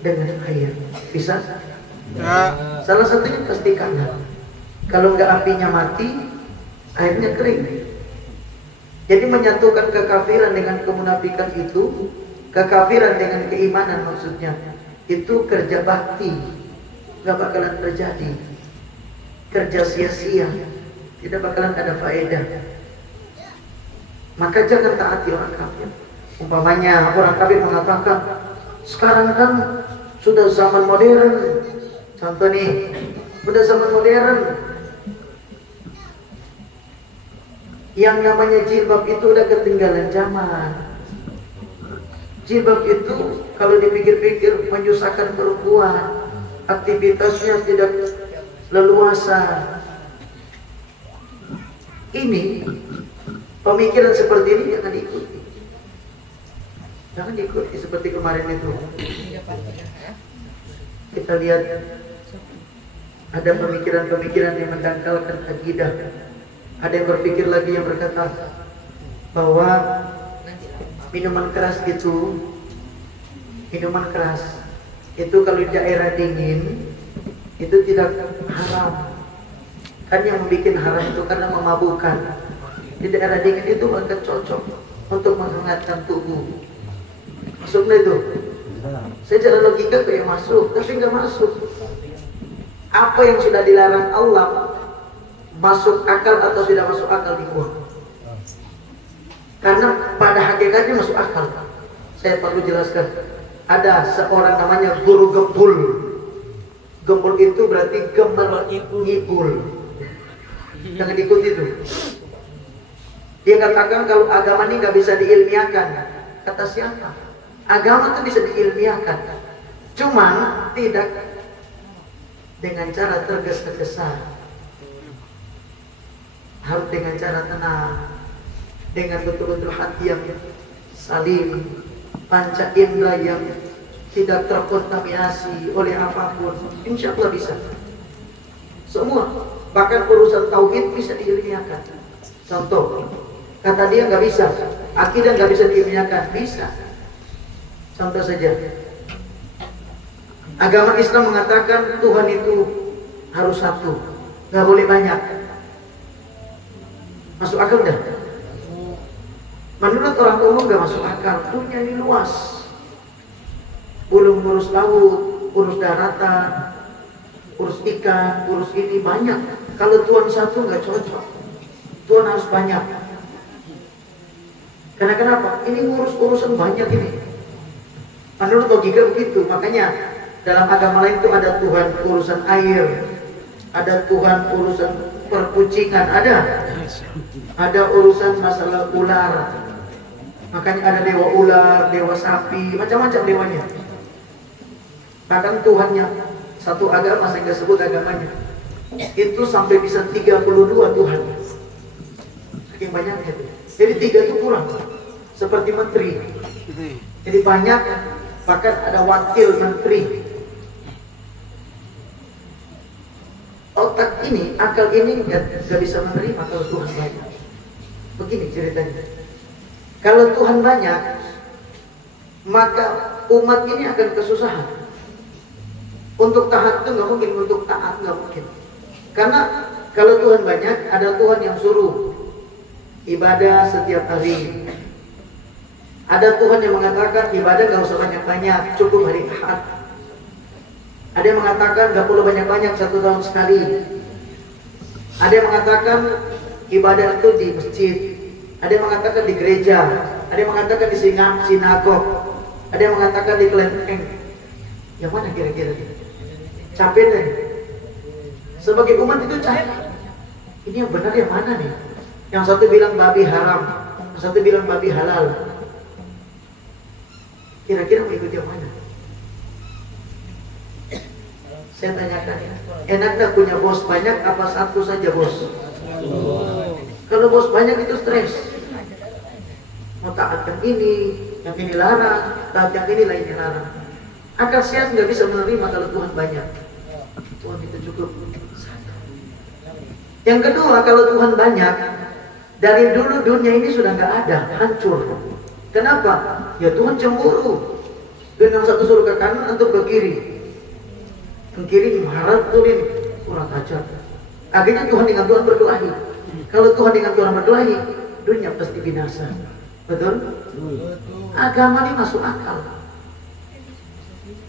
dengan air, bisa? Salah satunya pasti kalah. Kalau enggak apinya mati, airnya kering. Jadi menyatukan kekafiran dengan kemunafikan itu, kekafiran dengan keimanan maksudnya, itu kerja bakti, enggak bakalan terjadi. Kerja sia-sia, tidak bakalan ada faedah. Maka jangan taati orang kafir. Umpamanya orang kafir mengatakan, sekarang kan sudah zaman modern. Contoh nih, sudah zaman modern. Yang namanya jilbab itu udah ketinggalan zaman. Jilbab itu kalau dipikir-pikir menyusahkan perempuan, aktivitasnya tidak leluasa. Ini pemikiran seperti ini jangan diikuti. Jangan diikuti seperti kemarin itu. Kita lihat ada pemikiran-pemikiran yang mendangkalkan akidah. Ada yang berpikir lagi yang berkata bahwa minuman keras itu kalau di daerah dingin itu tidak haram. Kan yang membuat haram itu karena memabukkan. Di daerah dingin itu agak cocok untuk menghangatkan tubuh. Masuknya itu. Secara logika kayak masuk, tapi nggak masuk. Apa yang sudah dilarang Allah masuk akal atau tidak masuk akal dibuang. Karena pada hakikatnya masuk akal. Saya perlu jelaskan. Ada seorang namanya guru gembul. Gembul itu berarti gemar ngibul. Jangan ikuti itu. Dia katakan kalau agama ini nggak bisa diilmiahkan. Kata siapa? Agama itu bisa diilmiahkan. Cuman tidak dengan cara tergesa-gesa. Harus dengan cara tenang, dengan betul-betul hati yang salim, panca indera yang tidak terkontaminasi oleh apapun, insya Allah bisa. Semua, bahkan urusan tauhid bisa diilmiahkan. Contoh, kata dia nggak bisa, akidah nggak bisa diilmiahkan, bisa. Contoh saja, agama Islam mengatakan Tuhan itu harus satu, nggak boleh banyak. Masuk akal dah? Menurut orang umum nggak masuk akal. Dunia ini luas, belum urus laut, urus daratan, urus ikan, urus ini banyak. Kalau Tuhan satu nggak cocok, Tuhan harus banyak. Karena kenapa? Ini ngurus urusan banyak ini. Menurut logika begitu. Makanya dalam agama lain itu ada Tuhan urusan air, ada Tuhan urusan perkucingan, ada urusan masalah ular. Makanya ada dewa ular, dewa sapi, macam-macam dewanya. Bahkan Tuhannya satu agama, saya nggak sebut agamanya, itu sampai bisa 32 Tuhan. Saking banyaknya itu. Jadi 3 itu kurang, seperti menteri. Jadi banyak, bahkan ada wakil menteri. Otak ini, akal ini nggak bisa menerima kalau Tuhan banyak. Begini ceritanya. Kalau Tuhan banyak, maka umat ini akan kesusahan. Untuk taat itu nggak mungkin, untuk taat nggak mungkin. Karena kalau Tuhan banyak, ada Tuhan yang suruh ibadah setiap hari. Ada Tuhan yang mengatakan ibadah nggak usah banyak-banyak, cukup hari Ahad. Ada yang mengatakan nggak perlu banyak-banyak, 1 tahun sekali. Ada yang mengatakan ibadah itu di masjid. Ada yang mengatakan di gereja. Ada yang mengatakan di sinagog. Ada yang mengatakan di kelenteng. Yang mana kira-kira? Capek deh. Sebagai umat itu capek. Ini yang benar yang mana nih? Yang satu bilang babi haram, yang satu bilang babi halal. Kira-kira mau ikut yang mana? Saya tanyakan, enaknya punya bos banyak apa satu saja bos? Kalau bos banyak itu stres. Mau taatkan ini, yang ini larang, taat yang ini lainnya larang. Akal sehat nggak bisa menerima kalau Tuhan banyak. Tuhan itu cukup satu. Yang kedua, kalau Tuhan banyak, dari dulu dunia ini sudah nggak ada, hancur. Kenapa? Ya Tuhan cemburu. Dan yang satu suruh ke kanan, antum ke kiri. Yang kiri mengharap turin, kurang ajar. Akhirnya Tuhan dengan Tuhan berkelahi. Kalau Tuhan dengan Tuhan berkelahi, dunia pasti binasa. Betul? Agama ini masuk akal.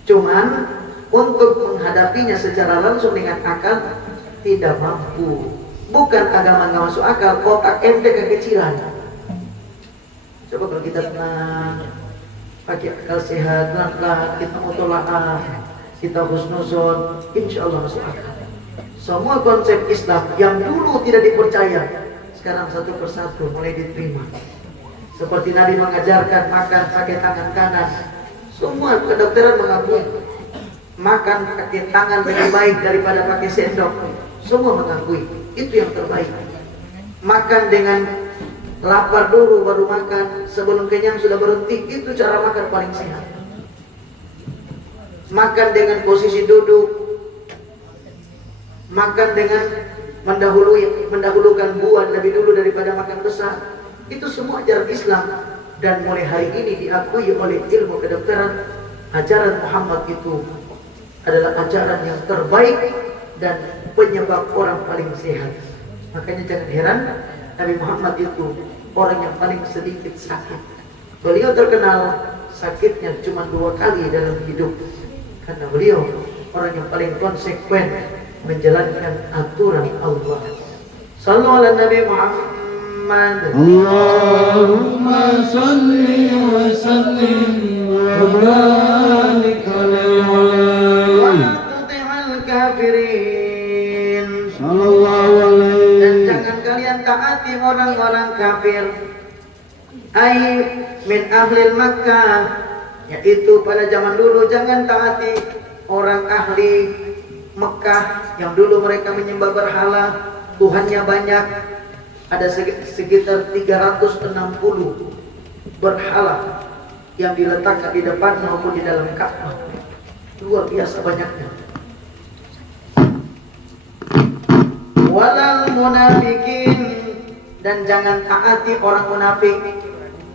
Cuman untuk menghadapinya secara langsung dengan akal tidak mampu. Bukan agama nggak masuk akal, otak ente kekecilan. Coba kalau kita tenang, pakai akal sehat, pelan-pelan, kita mutola'ah, kita husnuzon, insya Allah masuk akal. Semua konsep Islam yang dulu tidak dipercaya, sekarang satu persatu mulai diterima. Seperti Nabi mengajarkan makan pakai tangan kanan. Semua kedokteran mengakui makan pakai tangan lebih baik daripada pakai sendok. Semua mengakui itu yang terbaik. Makan dengan lapar dulu baru makan, sebelum kenyang sudah berhenti, itu cara makan paling sehat. Makan dengan posisi duduk, makan dengan mendahulukan buah lebih dulu daripada makan besar. Itu semua ajaran Islam, dan mulai hari ini diakui oleh ilmu kedokteran. Ajaran Muhammad itu adalah ajaran yang terbaik dan penyebab orang paling sehat. Makanya jangan heran Nabi Muhammad itu orang yang paling sedikit sakit. Beliau terkenal sakitnya cuma 2 kali dalam hidup, karena beliau orang yang paling konsekuen menjalankan aturan Allah. Sallu ala Nabi Muhammad. Allahumma salli wa sallim wa barik alaihi wa tuti'al kafirin. sallallahu alaihi. Dan jangan kalian taati orang-orang kafir. Ai min ahli Makkah, yaitu pada zaman dulu jangan taati orang ahli Mekah yang dulu mereka menyembah berhala, tuhannya banyak. Ada sekitar 360 berhala yang diletakkan di depan maupun di dalam Ka'bah. Luar biasa banyaknya. Walal munafikin, dan jangan taati orang munafik.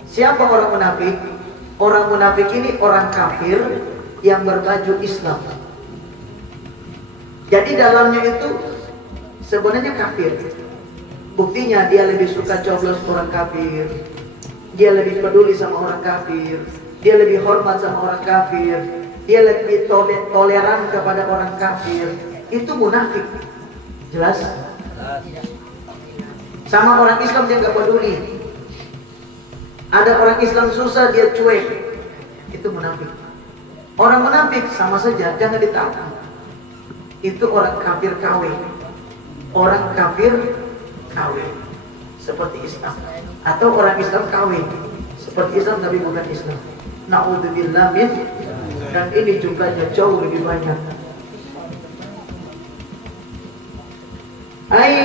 Siapa orang munafik? Orang munafik ini orang kafir yang berbaju Islam. Jadi dalamnya itu sebenarnya kafir. Buktinya dia lebih suka coblos orang kafir, dia lebih peduli sama orang kafir, dia lebih hormat sama orang kafir, dia lebih toleran kepada orang kafir. Itu munafik. Jelas? Sama orang Islam dia nggak peduli. Ada orang Islam susah dia cuek. Itu munafik. Orang munafik sama saja, jangan ditaati. Itu orang kafir KW. Orang kafir KW seperti Islam, atau orang Islam KW seperti Islam tapi bukan Islam. Na'udzubillah min, dan ini jumlahnya jauh lebih banyak.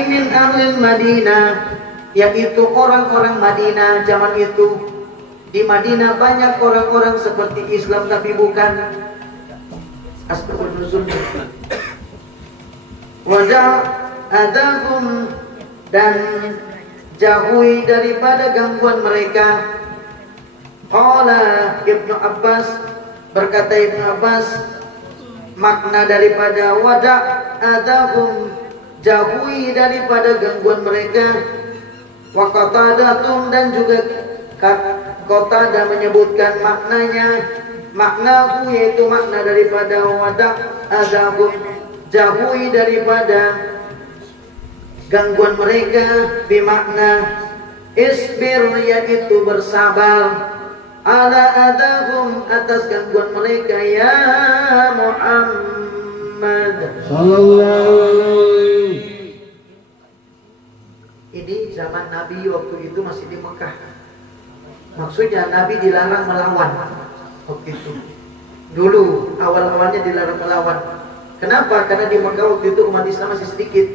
Min ahlil Madinah, yaitu orang-orang Madinah zaman itu. Di Madinah banyak orang-orang seperti Islam tapi bukan. Astagfirullahaladzim. Waja'adahum, dan jauhi daripada gangguan mereka. Qala Ibnu Abbas, berkata Ibnu Abbas, makna daripada wada'adahum, jauhi daripada gangguan mereka. Wa Qatadah, dan juga Qatadah menyebutkan maknanya, maknahu yaitu makna daripada wada'adahum, jauhi daripada gangguan mereka, bimakna isbir, yaitu bersabar, ala adahum, atas gangguan mereka, ya Muhammad sallallahu. Ini zaman Nabi waktu itu masih di Mekah. Maksudnya Nabi dilarang melawan waktu itu. Dulu awal-awalnya dilarang melawan. Kenapa? Karena di Mekah waktu itu umat Islam masih sedikit.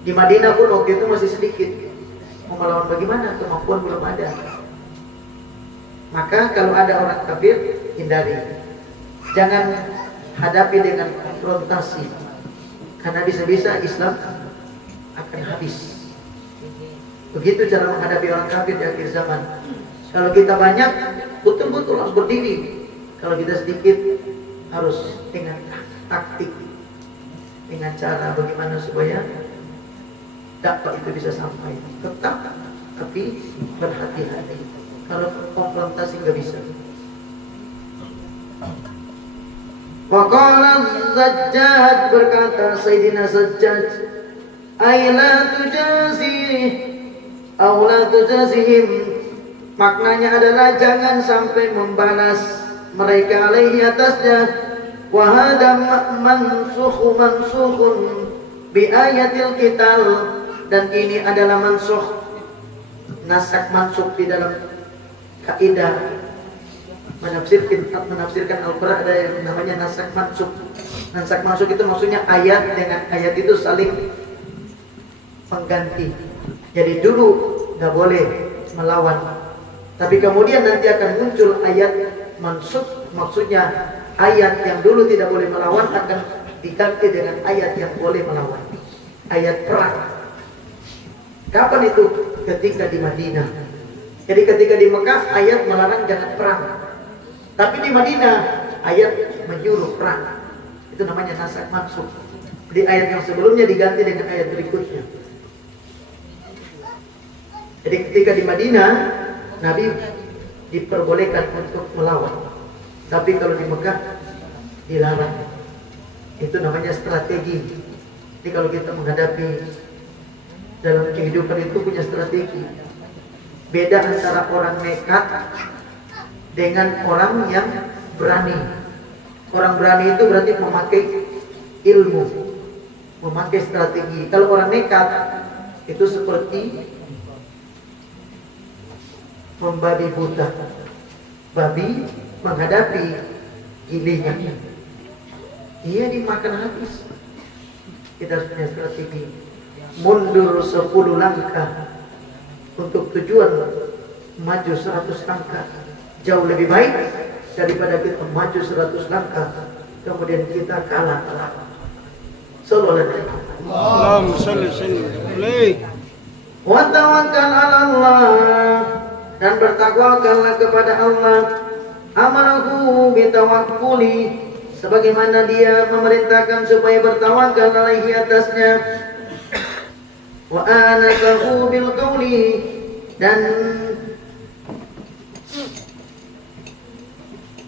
Di Madinah pun waktu itu masih sedikit. Mau melawan bagaimana? Kemampuan belum ada. Maka kalau ada orang kafir, hindari. Jangan hadapi dengan konfrontasi, karena bisa-bisa Islam akan habis. Begitu cara menghadapi orang kafir di akhir zaman. Kalau kita banyak, betul-betul harus berdiri. Kalau kita sedikit, harus dengan taktik, dengan cara bagaimana supaya dakwah itu bisa sampai. Tetap, tapi berhati-hati. Kalau konfrontasi nggak bisa. Waqala Zajjaj, berkata Sayyidina Zajjaj, Aila tujazi aw la tujazihim, maknanya adalah jangan sampai membalas mereka alaihi atasnya. Wa hada mansukhun bi ayatil qital, dan ini adalah mansukh, nasak mansukh di dalam kaidah menafsirkan Al-Quran. Ada yang namanya nasak mansukh. Nasak mansukh itu maksudnya ayat dengan ayat itu saling pengganti. Jadi dulu nggak boleh melawan, tapi kemudian nanti akan muncul ayat mansukh, maksudnya ayat yang dulu tidak boleh melawan akan diganti dengan ayat yang boleh melawan, ayat perang. Kapan itu? Ketika di Madinah. Jadi ketika di Mekah ayat melarang jangan perang, tapi di Madinah ayat menyuruh perang. Itu namanya nasak mansukh. Di ayat yang sebelumnya diganti dengan ayat berikutnya. Jadi ketika di Madinah Nabi diperbolehkan untuk melawan, tapi kalau di Mekah dilarang. Itu namanya strategi. Jadi kalau kita menghadapi dalam kehidupan itu punya strategi. Beda antara orang nekat dengan orang yang berani. Orang berani itu berarti memakai ilmu, memakai strategi. Kalau orang nekat itu seperti membabi buta. Babi menghadapi gilinya, dia dimakan habis. Kita harus punya strategi. Mundur 10 langkah untuk tujuan maju 100 langkah. Jauh lebih baik daripada kita maju 100 langkah kemudian kita kalah. Sallallahu alaihi wasallam. Allahumma shalli alaihi. Wa tawakkal 'ala Allah, dan bertakwakallah kepada Allah. Amarahu bitawakkuli, sebagaimana dia memerintahkan supaya bertawakal alaihi atasnya. Wa anakahu bil qawli, dan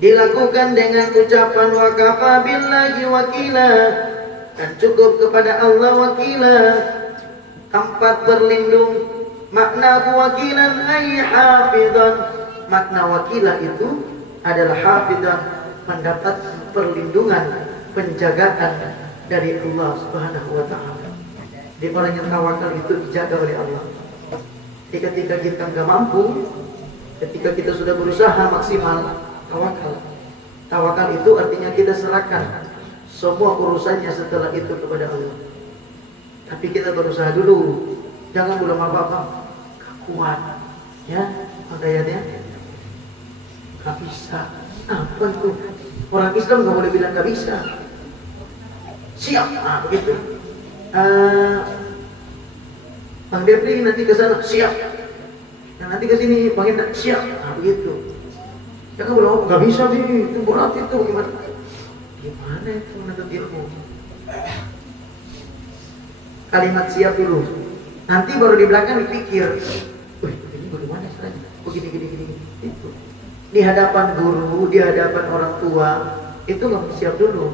dilakukan dengan ucapan wa kafa billahi wakila, dan cukup kepada Allah wakila, tempat berlindung. Makna wakilan ay hafidhan, makna wakila itu adalah hafidhan, mendapat perlindungan, penjagaan dari Allah Subhanahu wa taala. Di orang yang tawakal itu dijaga oleh Allah. Ketika kita enggak mampu, ketika kita sudah berusaha maksimal, tawakal. Tawakal itu artinya kita serahkan semua urusannya setelah itu kepada Allah. Tapi kita berusaha dulu, jangan belum apa-apa kuat, ya, makanya gak bisa. Apa itu? Orang Islam gak boleh bilang gak bisa. Siap, begitu. Bang Depri nanti ke sana, siap. Yang nanti ke sini, Bang Indra, siap. Begitu. Jangan bilang, gak bisa nih, itu berat itu, gimana? Gimana itu menuntut ilmu? Kalimat siap dulu. Nanti baru di belakang dipikir, wih, ini bagaimana caranya? Begini. Itu. Di hadapan guru, di hadapan orang tua, itu nggak siap dulu.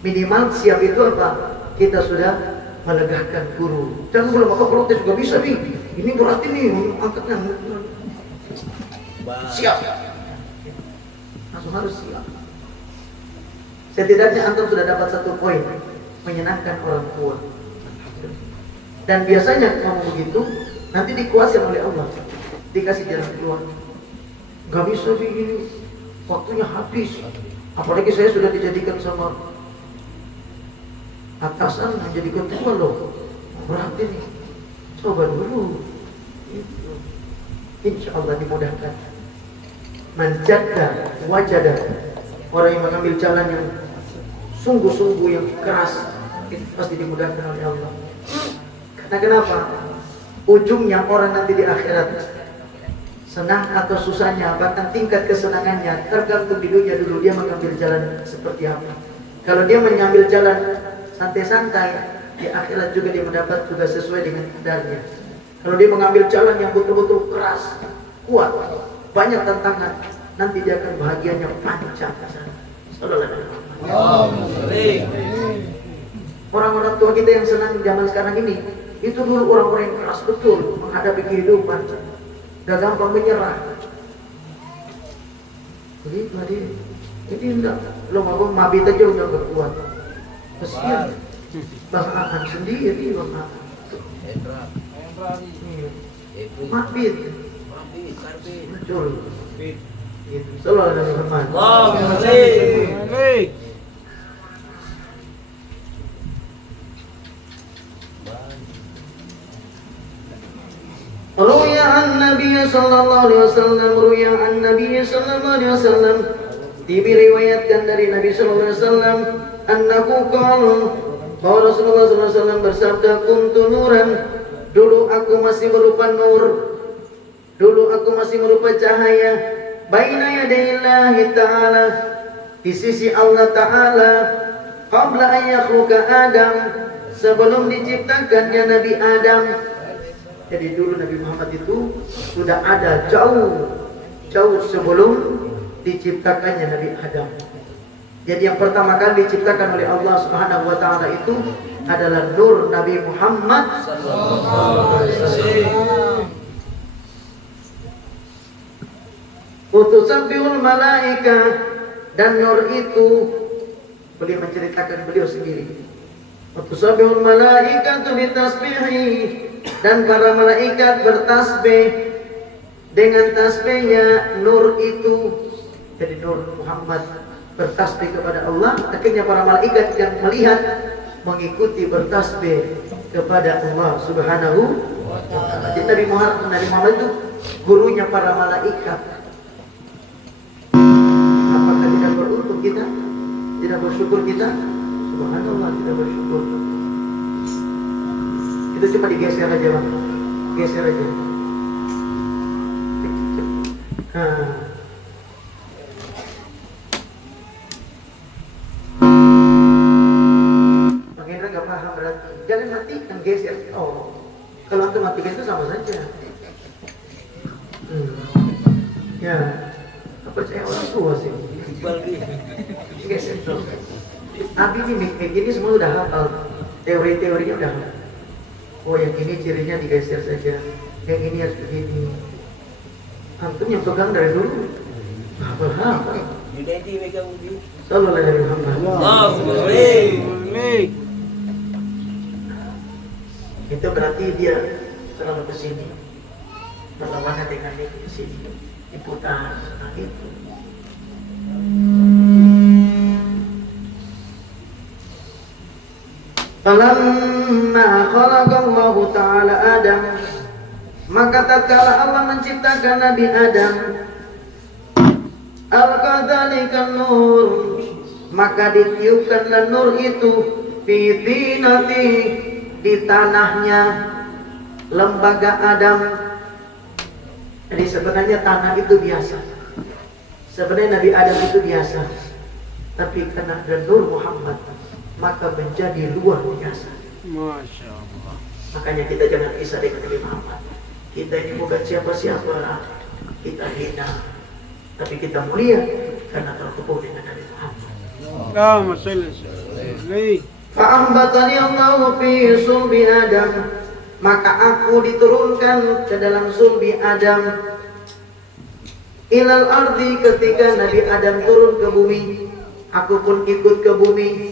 Minimal siap itu apa? Kita sudah melegakan guru. Jangan belum apa protes, nggak bisa nih. Ini berat ini, angkatnya. Siap. Langsung harus siap. Setidaknya antum sudah dapat satu poin, menyenangkan orang tua. Dan biasanya ngomong begitu nanti dikuatkan oleh Allah, dikasih jalan keluar. Gak bisa begini, waktunya habis. Apalagi saya sudah dijadikan sama atasan menjadi ketua loh, berat ini. Coba dulu. Insya Allah dimudahkan. Manjada wajada, orang yang mengambil jalan yang sungguh-sungguh yang keras itu pasti dimudahkan oleh Allah. Karena kenapa? Ujungnya orang nanti di akhirat senang atau susahnya, bahkan tingkat kesenangannya tergantung di dunia dulu dia mengambil jalan seperti apa. Kalau dia mengambil jalan santai-santai, di akhirat juga dia mendapat juga sesuai dengan kadarnya. Kalau dia mengambil jalan yang betul-betul keras, kuat, banyak tantangan, nanti dia akan bahagianya panjang. Orang-orang tua kita yang senang zaman sekarang ini, itu dulu orang-orang yang keras betul menghadapi kehidupan, gak gampang menyerah. Jadi ini enggak, lo ngomong mabit aja udah gak kuat. Kesian, Bang Aan sendiri, Bang Aan. Mabit, muncul. Sallallahu alaihi wasallam. Ruya an Nabi sallallahu alaihi wasallam, ruya an Nabi sallallahu alaihi wasallam, diriwayatkan dari Nabi sallallahu alaihi wasallam, annahu qala, bahwa Rasulullah sallallahu alaihi wasallam bersabda, kuntu nuran, dulu aku masih berupa nur, dulu aku masih berupa cahaya, baina yadayillahi ta'ala, di sisi Allah Ta'ala, qabla an yakhluqa Adam, sebelum diciptakannya Nabi Adam. Jadi dulu Nabi Muhammad itu sudah ada jauh sebelum diciptakannya Nabi Adam. Jadi yang pertama kali diciptakan oleh Allah Subhanahu wa taala itu adalah nur Nabi Muhammad sallallahu alaihi wasallam. Utusabbihul malaika, dan nur itu beliau menceritakan beliau sendiri. Utusabbihul malaikatu bitasbihi, dan para malaikat bertasbih dengan tasbihnya nur itu. Jadi nur Muhammad bertasbih kepada Allah, akhirnya para malaikat yang melihat mengikuti bertasbih kepada Allah Subhanahu wa taala. Jadi Nabi Muhammad itu gurunya para malaikat. Apakah tidak beruntung kita? Tidak bersyukur kita? Subhanallah, tidak bersyukur. Itu cuma digeser aja Bang. Geser aja. Bang Hendra gak paham berarti. Jangan matikan, geser. Oh, kalau antum matikan itu sama saja. Ya, percaya orang tua sih. Geser terus. Abi ini semua udah hafal. Teori-teorinya udah hafal. Oh, yang ini cirinya digeser saja. Yang ini harus begini. Antum yang pegang dari dulu. Hafal. Sallallahu alaihi wasallam. Itu berarti dia terlalu ke sini. Berlawanan dengan ini ke sini. Diputar. Nah itu. Falamma khalaqallahu ta'ala Adam, maka tatkala Allah menciptakan Nabi Adam, al-qadzalikan nur, maka ditiupkanlah nur itu fi tinati, di tanahnya lembaga Adam. Jadi sebenarnya tanah itu biasa. Sebenarnya Nabi Adam itu biasa. Tapi karena ada nur Muhammad, maka menjadi luar biasa. Masya Allah. Makanya kita jangan kisah dengan Nabi Muhammad. Kita ini bukan siapa-siapa, kita hina, tapi kita mulia karena terhubung dengan Nabi Muhammad. Allahumma shalli alaihi. Fa'ambatani Allahu fi sulbi Adam, maka aku diturunkan ke dalam sulbi Adam. Ilal ardi, ketika Nabi Adam turun ke bumi, aku pun ikut ke bumi.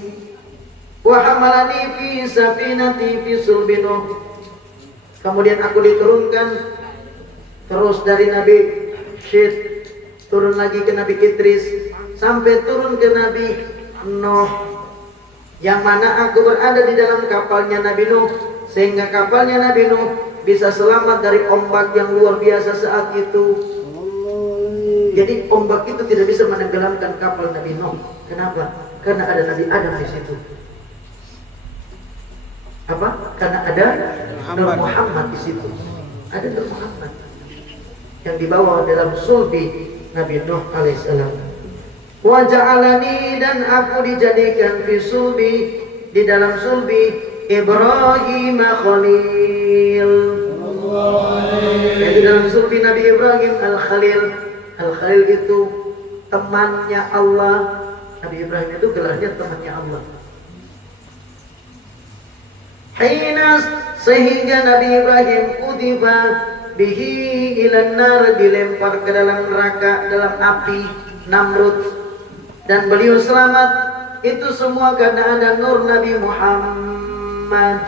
Wa hamalani fi safinati fi sulbi Nuh. Kemudian aku diturunkan terus dari Nabi Syed, turun lagi ke Nabi Idris, sampai turun ke Nabi Nuh, yang mana aku berada di dalam kapalnya Nabi Nuh, sehingga kapalnya Nabi Nuh bisa selamat dari ombak yang luar biasa saat itu. Jadi ombak itu tidak bisa menenggelamkan kapal Nabi Nuh. Kenapa? Karena ada Nabi Adam di situ. Apa? Karena ada Nur Muhammad di situ. Ada Nur Muhammad yang dibawa dalam sulbi Nabi Nuh alaihissalam. Wa ja'alani, dan aku dijadikan fi sulbi, di dalam sulbi Ibrahim Khalil. Jadi dalam sulbi Nabi Ibrahim Al-Khalil. Al-Khalil itu temannya Allah. Nabi Ibrahim itu gelarnya temannya Allah. Hinas, sehingga Nabi Ibrahim utiba bihi ilan nar, dilempar ke dalam neraka, dalam api Namrud, dan beliau selamat. Itu semua karena ada nur Nabi Muhammad.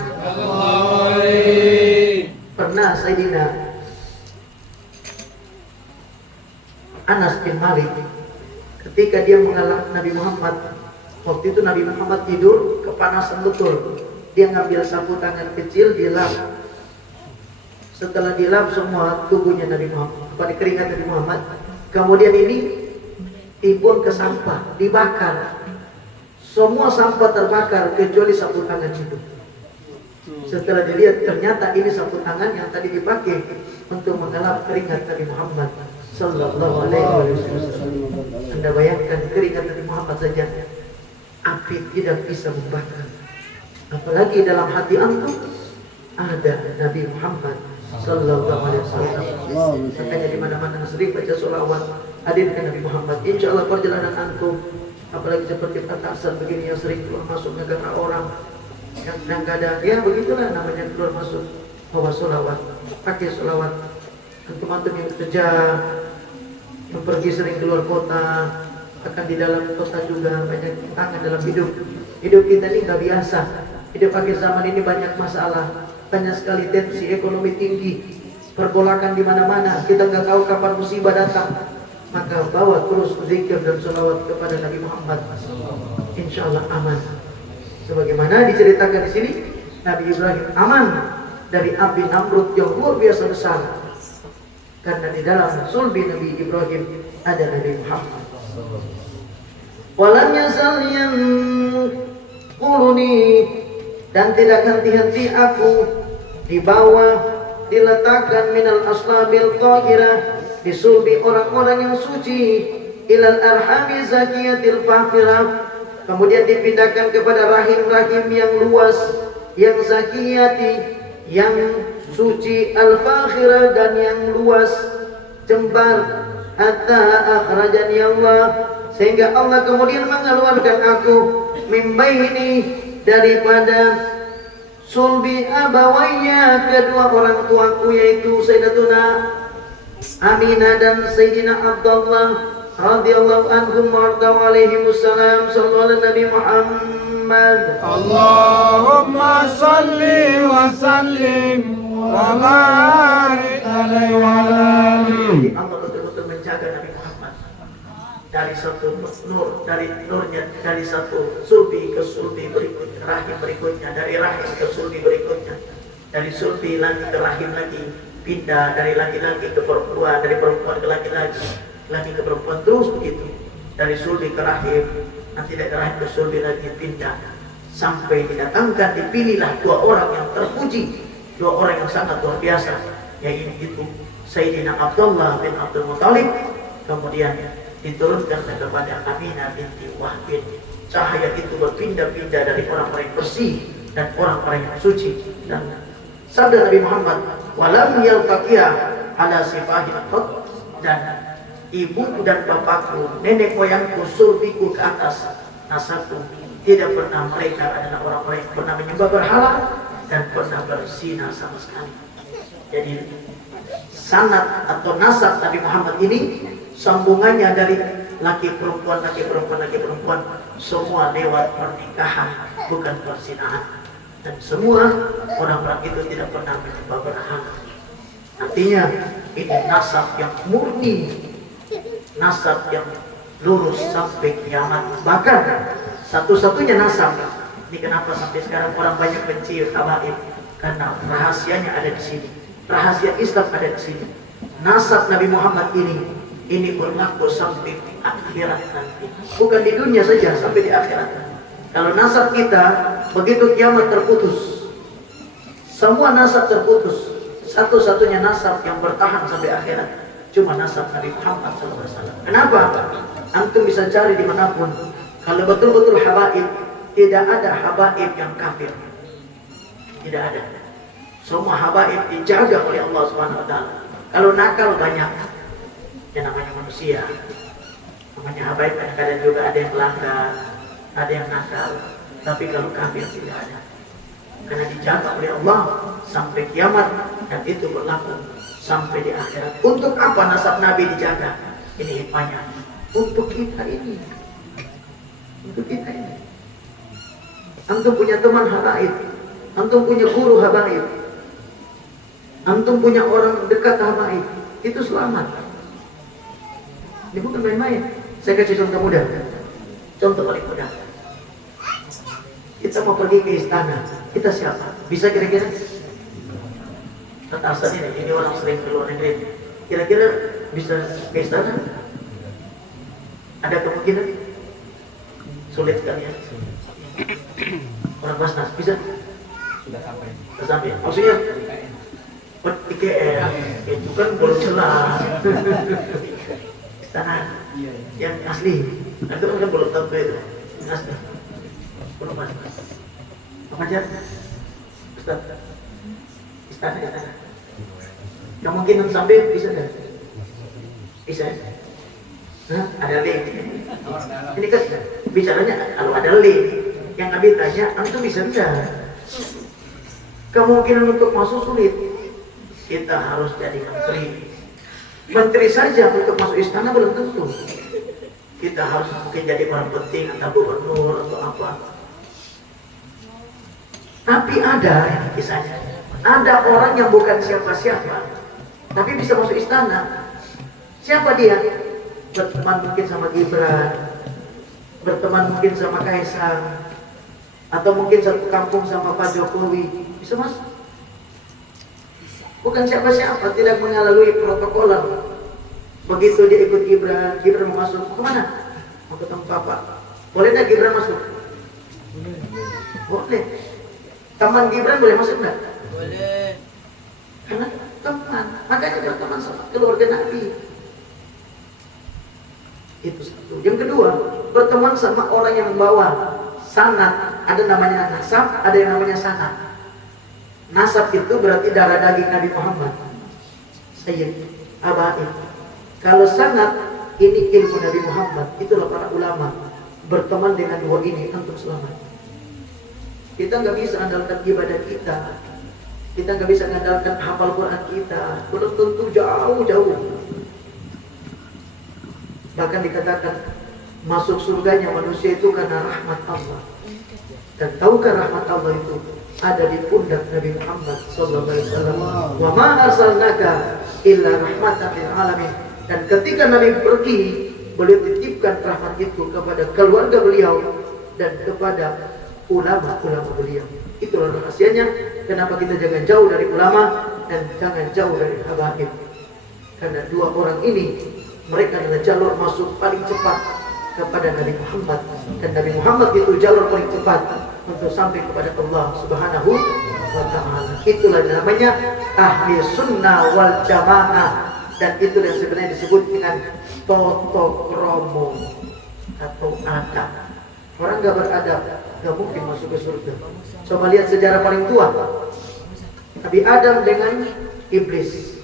Pernah Sayyidina Anas bin Malik, ketika dia mengalami Nabi Muhammad, waktu itu Nabi Muhammad tidur, kepanasan betul. Dia ngambil sapu tangan kecil, dilap. Setelah dilap semua tubuhnya Nabi Muhammad, pada keringat Nabi Muhammad, kemudian ini dibuang ke sampah, dibakar. Semua sampah terbakar kecuali sapu tangan itu. Setelah dilihat, ternyata ini sapu tangan yang tadi dipakai untuk mengelap keringat Nabi Muhammad sallallahu alaihi wasallam. Anda bayangkan keringat Nabi Muhammad saja api tidak bisa membakar, apalagi dalam hati antum ada Nabi Muhammad sallallahu alaihi wasallam. Makanya di mana-mana sering baca sholawat, hadirkan Nabi Muhammad. Insya Allah perjalanan antum, apalagi seperti petasan begini yang sering keluar masuk negara orang, yang kadang-kadang ya begitulah namanya keluar masuk, bawa sholawat, pakai sholawat. Antum-antum yang kerja, yang pergi sering keluar kota, akan di dalam kota juga banyak tantangan dalam hidup. Hidup kita ini nggak biasa. Hidup akhir zaman ini banyak masalah, banyak sekali tensi, ekonomi tinggi, pergolakan di mana-mana. Kita nggak tahu kapan musibah datang. Maka bawa terus zikir dan sholawat kepada Nabi Muhammad. Insya Allah aman. Sebagaimana diceritakan di sini, Nabi Ibrahim aman dari api Namrud yang luar biasa besar. karena di dalam sulbi Nabi Ibrahim ada Nabi Muhammad. Walam yazal yanquluni, dan tidak henti-henti aku diletakkan minal aslabil tahirah, di sulbi orang-orang yang suci, ilal arhami zakiyatil fakhirah, kemudian dipindahkan kepada rahim-rahim yang luas, yang zakiyati, yang suci, al-fakhirah, dan yang luas, jembar, hatta akhrajani Allah, sehingga Allah kemudian mengeluarkan aku mimbaini, daripada sulbi abawayya, kedua orang tuaku, yaitu Sayyidatuna Aminah dan Sayyidina Abdullah radhiyallahu anhum wa alaihimussalam. Sallallahu alaihi Nabi Muhammad. Allahumma salli wa sallim wa barik alaihi wa alihi. Allah betul-betul menjaga Nabi Muhammad dari satu nur, dari nurnya, dari satu sulbi ke sulbi berikutnya, rahim berikutnya, dari rahim ke sulbi berikutnya, dari sulbi lagi ke rahim lagi, pindah dari laki-laki ke perempuan, dari perempuan ke laki-laki, lagi ke perempuan, terus begitu, dari sulbi ke rahim, nanti dari rahim ke sulbi lagi pindah, sampai didatangkan, dipilihlah dua orang yang terpuji, dua orang yang sangat luar biasa, yaitu Sayyidina Abdullah bin Abdul Muttalib, kemudian diturunkan kepada Aminah binti Wahbin. Cahaya itu berpindah-pindah dari orang-orang yang bersih dan orang-orang yang suci. Dan sabda Nabi Muhammad, walam yaltaqiya ala sifahin qat, dan ibuku dan bapakku, nenek moyangku, sulbiku ke atas nasabku, tidak pernah mereka adalah orang-orang yang pernah menyembah berhala dan pernah berzina sama sekali. Jadi sanad atau nasab Nabi Muhammad ini sambungannya dari laki perempuan, semua lewat pernikahan, bukan perzinahan. Dan semua orang-orang itu tidak pernah menyembah berhala. Artinya ini nasab yang murni, nasab yang lurus sampai kiamat. Bahkan satu-satunya nasab. Ini kenapa sampai sekarang orang banyak benci habaib, karena rahasianya ada di sini. Rahasia Islam ada di sini. Nasab Nabi Muhammad ini berlaku sampai di akhirat nanti. Bukan di dunia saja, sampai di akhirat. Kalau nasab kita begitu kiamat terputus, semua nasab terputus. Satu-satunya nasab yang bertahan sampai akhirat cuma nasab Nabi Muhammad SAW. Kenapa? Antum bisa cari dimanapun. Kalau betul-betul habaib, tidak ada habaib yang kafir. Tidak ada. Semua habaib dijaga oleh Allah Subhanahu Wa Taala. Kalau nakal banyak, ya namanya manusia. Namanya habaib, kadang-kadang juga ada yang melanggar, ada yang nakal. Tapi kalau kafir tidak ada. Karena dijaga oleh Allah sampai kiamat, dan itu berlaku sampai di akhirat. Untuk apa nasab Nabi dijaga? Ini hikmahnya. Untuk kita ini. Untuk kita ini. Antum punya teman habaib, antum punya guru habaib, antum punya orang dekat habaib, itu selamat. Ini bukan main-main. Saya kasih contoh mudah. Contoh paling mudah. Kita mau pergi ke istana, kita siapa? Bisa kira-kira? Kata asal ini orang sering ke luar negeri. Kira-kira bisa ke istana? Ada kemungkinan? Sulit sekali ya. Orang Basnas bisa? Sudah sampai. Maksudnya IKN itu kan belum jelas. Istana yang asli, itu kan belum tahu itu asli. Belum masuk. Apa aja? Ustaz. Istana. Kemungkinan sampai bisa nggak? Bisa. Nah, ada link. Ini kan bicaranya kalau ada link yang Nabi tanya, antum bisa enggak? Kemungkinan untuk masuk sulit. Kita harus jadi menteri. Menteri saja untuk masuk istana belum tentu. Kita harus mungkin jadi orang penting, entah gubernur atau apa. Tapi ada kisahnya. Ada orang yang bukan siapa-siapa, tapi bisa masuk istana. Siapa dia? Berteman mungkin sama Gibran, berteman mungkin sama Kaisang, atau mungkin satu kampung sama Pak Jokowi, bisa masuk. Bukan siapa-siapa, tidak melalui protokoler. Begitu dia ikut Gibran mau masuk, mau kemana? Mau ketemu Papa. Boleh tidak Gibran masuk? Boleh. Teman Gibran boleh masuk enggak? Boleh. Karena teman, makanya berteman sama keluarga Nabi. Itu satu. Yang kedua, berteman sama orang yang membawa sanad. Ada namanya nasab, ada yang namanya sanad. Nasab itu berarti darah daging Nabi Muhammad, Sayyid Aba'i. Kalau sanad ini ilmu Nabi Muhammad. Itulah para ulama berteman dengan dua ini untuk selamat. Kita nggak bisa andalkan ibadah kita. Kita nggak bisa mengandalkan hafal Quran kita. Belum tentu jauh-jauh. Bahkan dikatakan masuk surganya manusia itu karena rahmat Allah. Dan tahukah rahmat Allah itu ada di pundak Nabi Muhammad sallallahu alaihi wasallam. Wa ma arsalnaka illa rahmatan lil alamin. Dan ketika Nabi pergi, beliau titipkan rahmat itu kepada keluarga beliau dan kepada ulama-ulama beliau. Itulah rahasianya kenapa kita jangan jauh dari ulama dan jangan jauh dari habaib. Karena dua orang ini mereka adalah jalur masuk paling cepat kepada Nabi Muhammad, dan Nabi Muhammad itu jalur paling cepat untuk sampai kepada Allah Subhanahu wa ta'ala. Itulah namanya ahli sunnah wal jamaah, dan itu yang sebenarnya disebut dengan toto kromo atau adab. Orang gak beradab gak mungkin masuk ke surga. Coba lihat sejarah paling tua, Nabi Adam dengan iblis.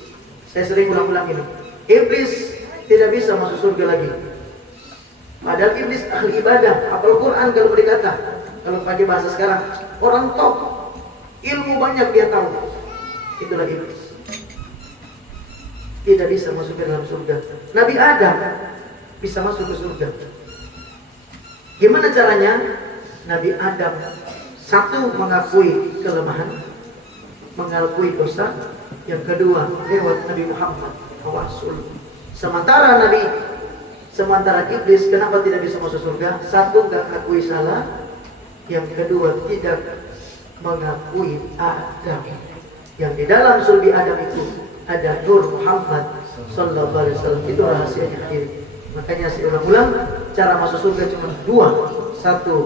Saya sering ulang-ulang ini. Iblis tidak bisa masuk surga lagi. Padahal iblis ahli ibadah, hafal Quran kalau berkata. Kalau pakai bahasa sekarang, orang top, ilmu banyak dia tahu. Itulah iblis. Tidak bisa masuk ke dalam surga. Nabi Adam bisa masuk ke surga. Gimana caranya? Nabi Adam satu mengakui kelemahan, mengakui dosa. Yang kedua lewat Nabi Muhammad Rasul. Sementara iblis kenapa tidak bisa masuk surga? Satu, nggak akui salah. Yang kedua, tidak mengakui Adam. Yang di dalam sulbi Adam itu ada Nur Muhammad sallallahu alaihi wasallam. Itu rahasianya akhir. Makanya saya ulang-ulang, cara masuk surga cuma dua. Satu,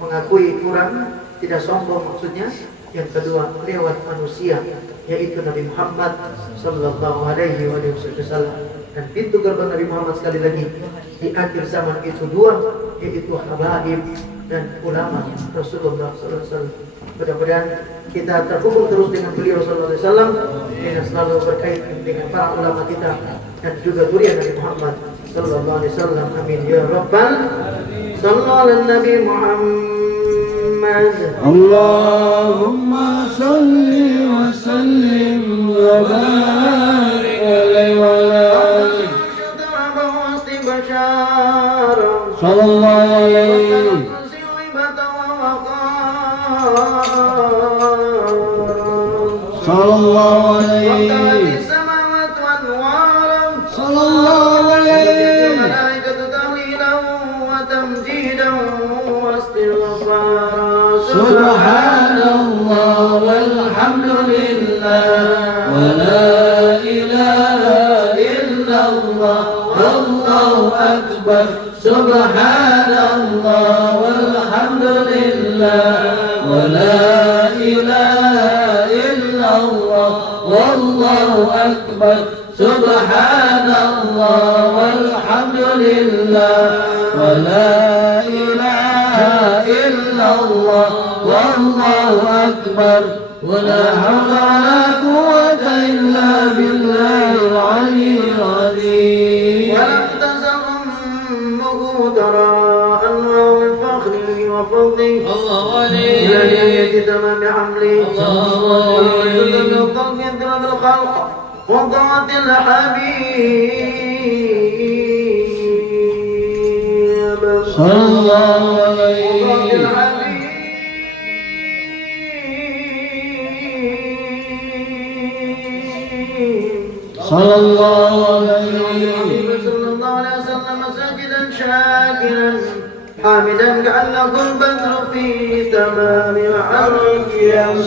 mengakui kurang, tidak sombong maksudnya. Yang kedua, lewat manusia, yaitu Nabi Muhammad sallallahu alaihi wasallam. Dan pintu gerbang Nabi Muhammad sekali lagi di akhir zaman itu dua, yaitu habaib dan ulama Rasulullah sallallahu alaihi wasallam. Mudah-mudahan kita terhubung terus dengan beliau sallallahu alaihi wasallam, yang selalu berkaitan dengan para ulama kita dan juga zuriat Nabi Muhammad sallallahu alaihi wasallam. Amin ya rabbal sallallahu alaihi Nabi Muhammad. Allahumma salli wa sallim wa barik alaihi wa alihi sallallahu alaihi sallallahu alaihi sallallahu alaihi subhanallah walhamdulillah wa la ilaha illallah wallahu akbar. Subhanallah walhamdulillah wa la ilaha illallah wallahu akbar. Subhanallah walhamdulillah wa la ilaha illallah wallahu akbar. Wa la hawla wa la quwwata illa billahil aliyyil azim. الله عليه إلى تمام حمله الخلق وضعت الحبيب صلى الله عليه صلى الله عليه وسلم ساجدا شاكرا حامدا كأنه البدر في تمام حرمه.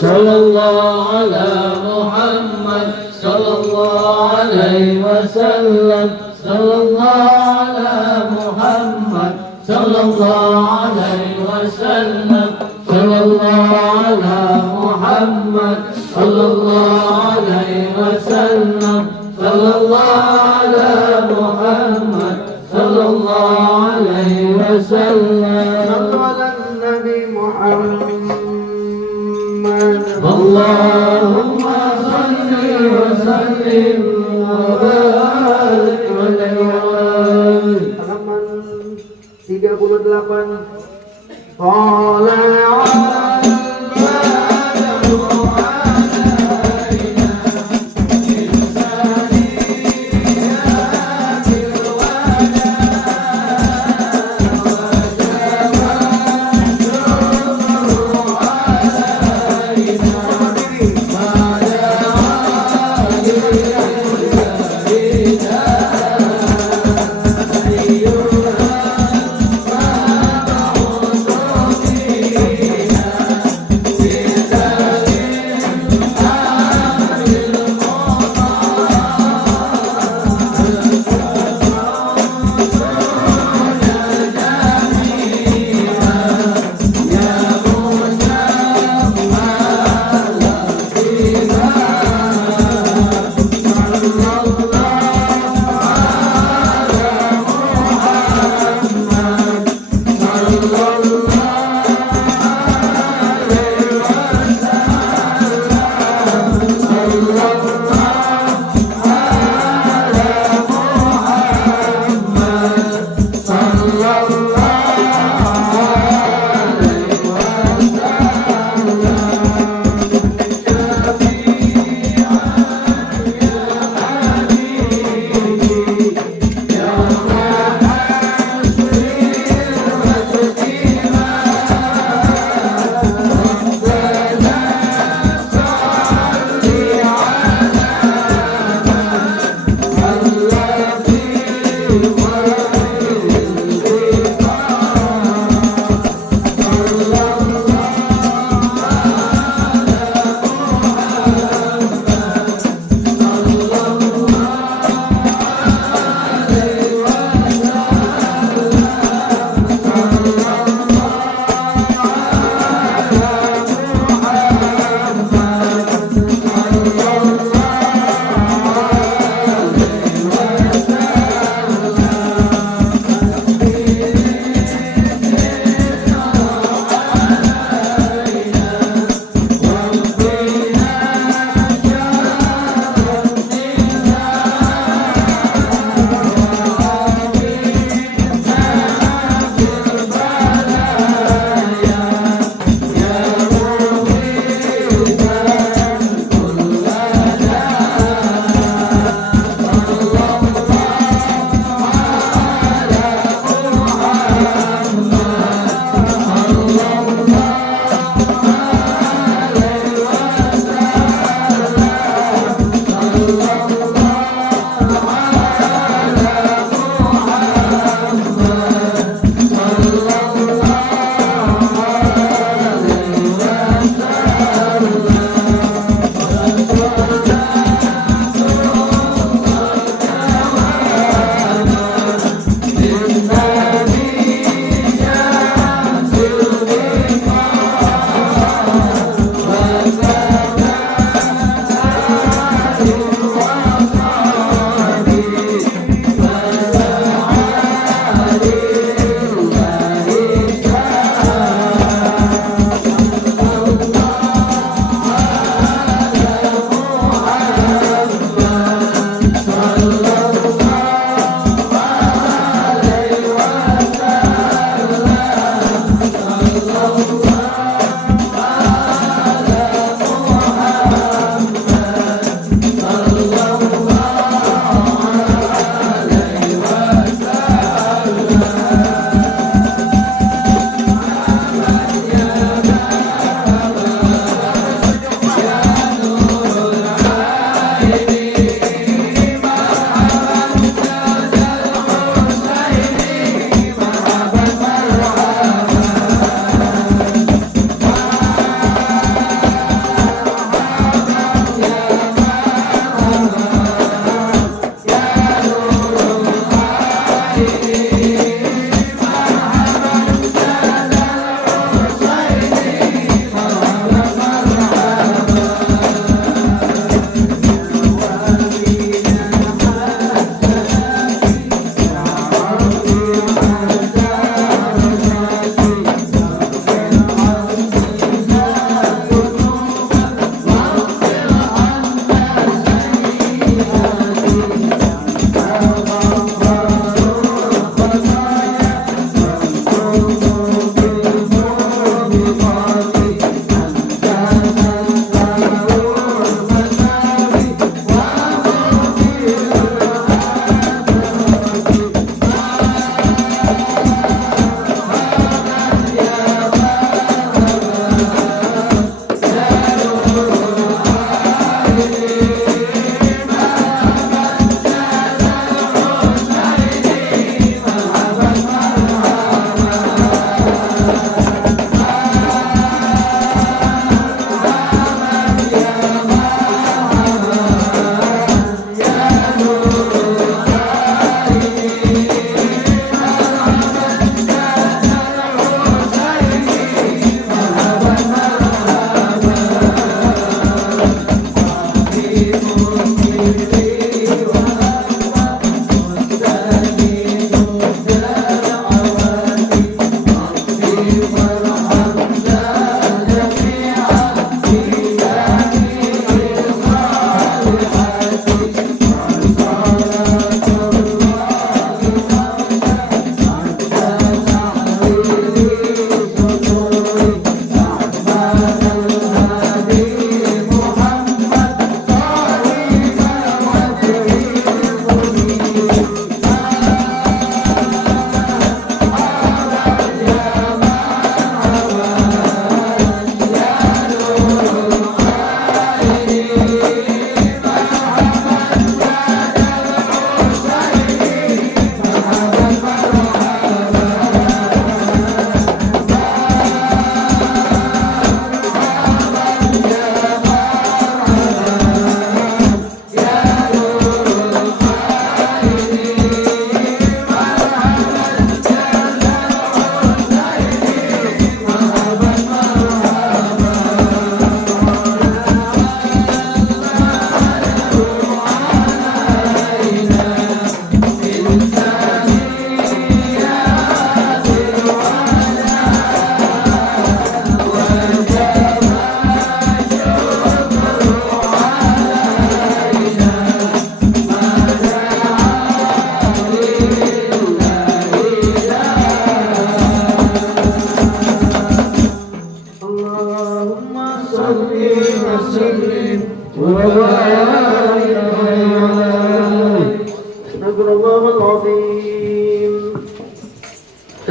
صلى الله على محمد صلى الله عليه وسلم صلى الله على محمد صلى الله عليه وسلم صلى الله على محمد صلى الله عليه وسلم صلى الله على محمد صلى الله عليه وسلم على النبي محمد اللهم صل وسلم وبارك عليه. halaman 38 طالع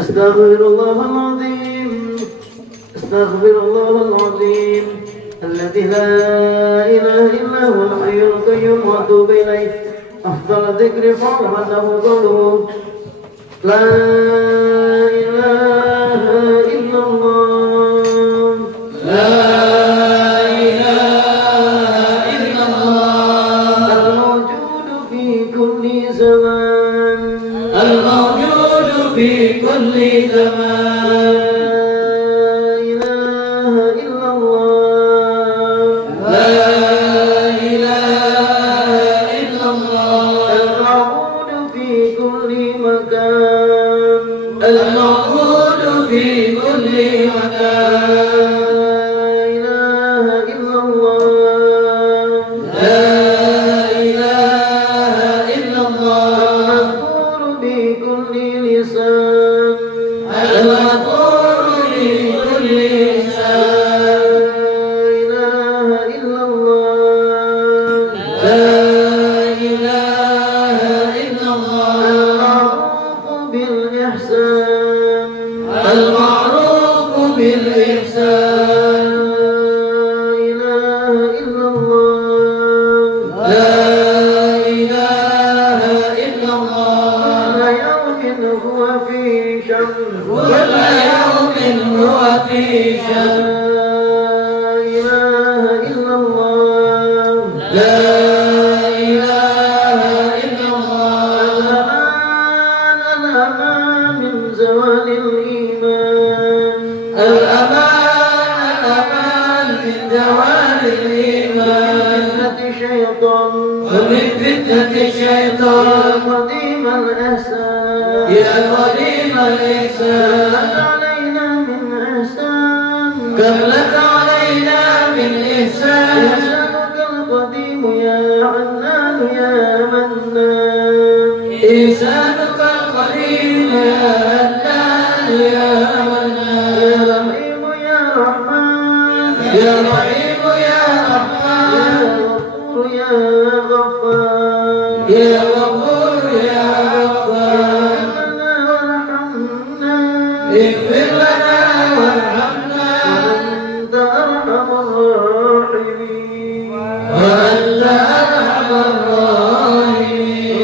أستغفر الله العظيم أستغفر الله العظيم الذي لا إله إلا هو الحي القيوم وأتوب إليه. أفضل الذكر فاعلم أنه قوله لا إله إلا الله لا إله إلا الله الموجود في كل زمان الموجود في كل زمان لا إله إلا الله لا إله إلا الله المعبود في كل مكان المعبود في كل مكان لا إله إلا الله لا إله إلا الله المذكور بكل لسان المذكور بكل لسان لا إله إلا الله لا إله إلا الله المعروف بالإحسان المعروف بالإحسان لا إله إلا الله لا إله إلا الله كل يوم هو في شأن كل يوم هو في شأن لا إله إلا الله لا إله إلا الله الأمان من زوال الإيمان الأمان من زوال الإيمان ومن فتنة الشيطان قديم الإحسان يا قديم الإحسان علينا من إحسان كم لك علينا من إحسان إحسانك القديم يا عنان يا منان إحسانك القديم يا عنان يا منان يا رحيم يا رحمن يا رحيم يا رحمن يا غفور يا غفور يا غفار اغفر لنا وارحمنا وأنت أرحم الراحمين وأنت أرحم الراحمين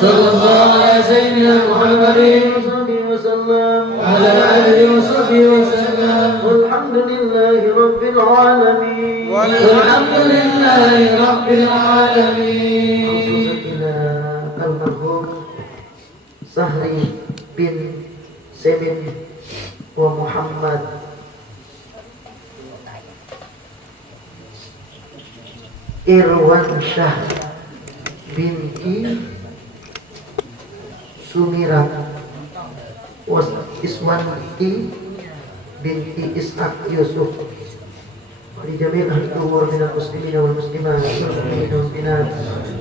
صلى الله على سيدنا محمد وصحبه وسلم وعلى آله وصحبه وسلم والحمد لله رب العالمين والحمد لله رب العالمين. إلى المرحوم Sahri bin Semin wa Muhammad Irwan Syah binti Sumirat was Iswanti binti Ishaq Yusuf di jami' ahli umur minal muslimin wal muslimat wal mu'minin wal mu'minat.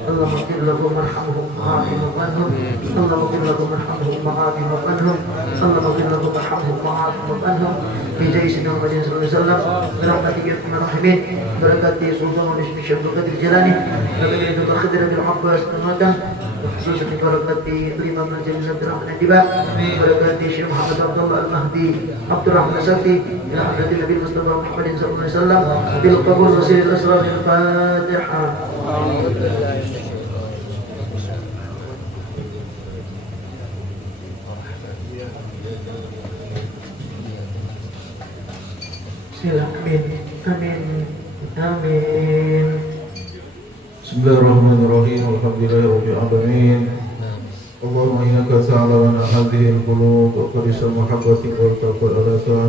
Allahumma ighfir lahum warhamhum wa'afihim wa'anhum. Allahumma ighfir lahum warhamhum wa'afihim wa'anhum. Allahumma ighfir lahum warhamhum wa'afihim wa'anhum. Bi jahi sayyidina Muhammadin sallallahu alaihi wasallam bi rahmatihi ya arhamar rahimin. Barakati sultan wa bismi Syekh Abdul Qadir Jilani wa bi Dr. Khidir bin Abbas Al-Madam wa khususan bi barakati Imam Najib bin Abdurrahman Al-Diba barakati Syekh Muhammad Abdullah Al-Mahdi Abdurrahman Sakti ila hadratin Nabi Mustafa Muhammadin sallallahu alaihi wasallam bil qabul wasil al-asrar al-Fatiha. Amin, amin, amin. Bismillahirrahmanirrahim. Alhamdulillahirabbil alamin. Allahumma innaka ta'lamu anna hadhihi al-qulub wa qadisa mahabbatik wa taqwa alaka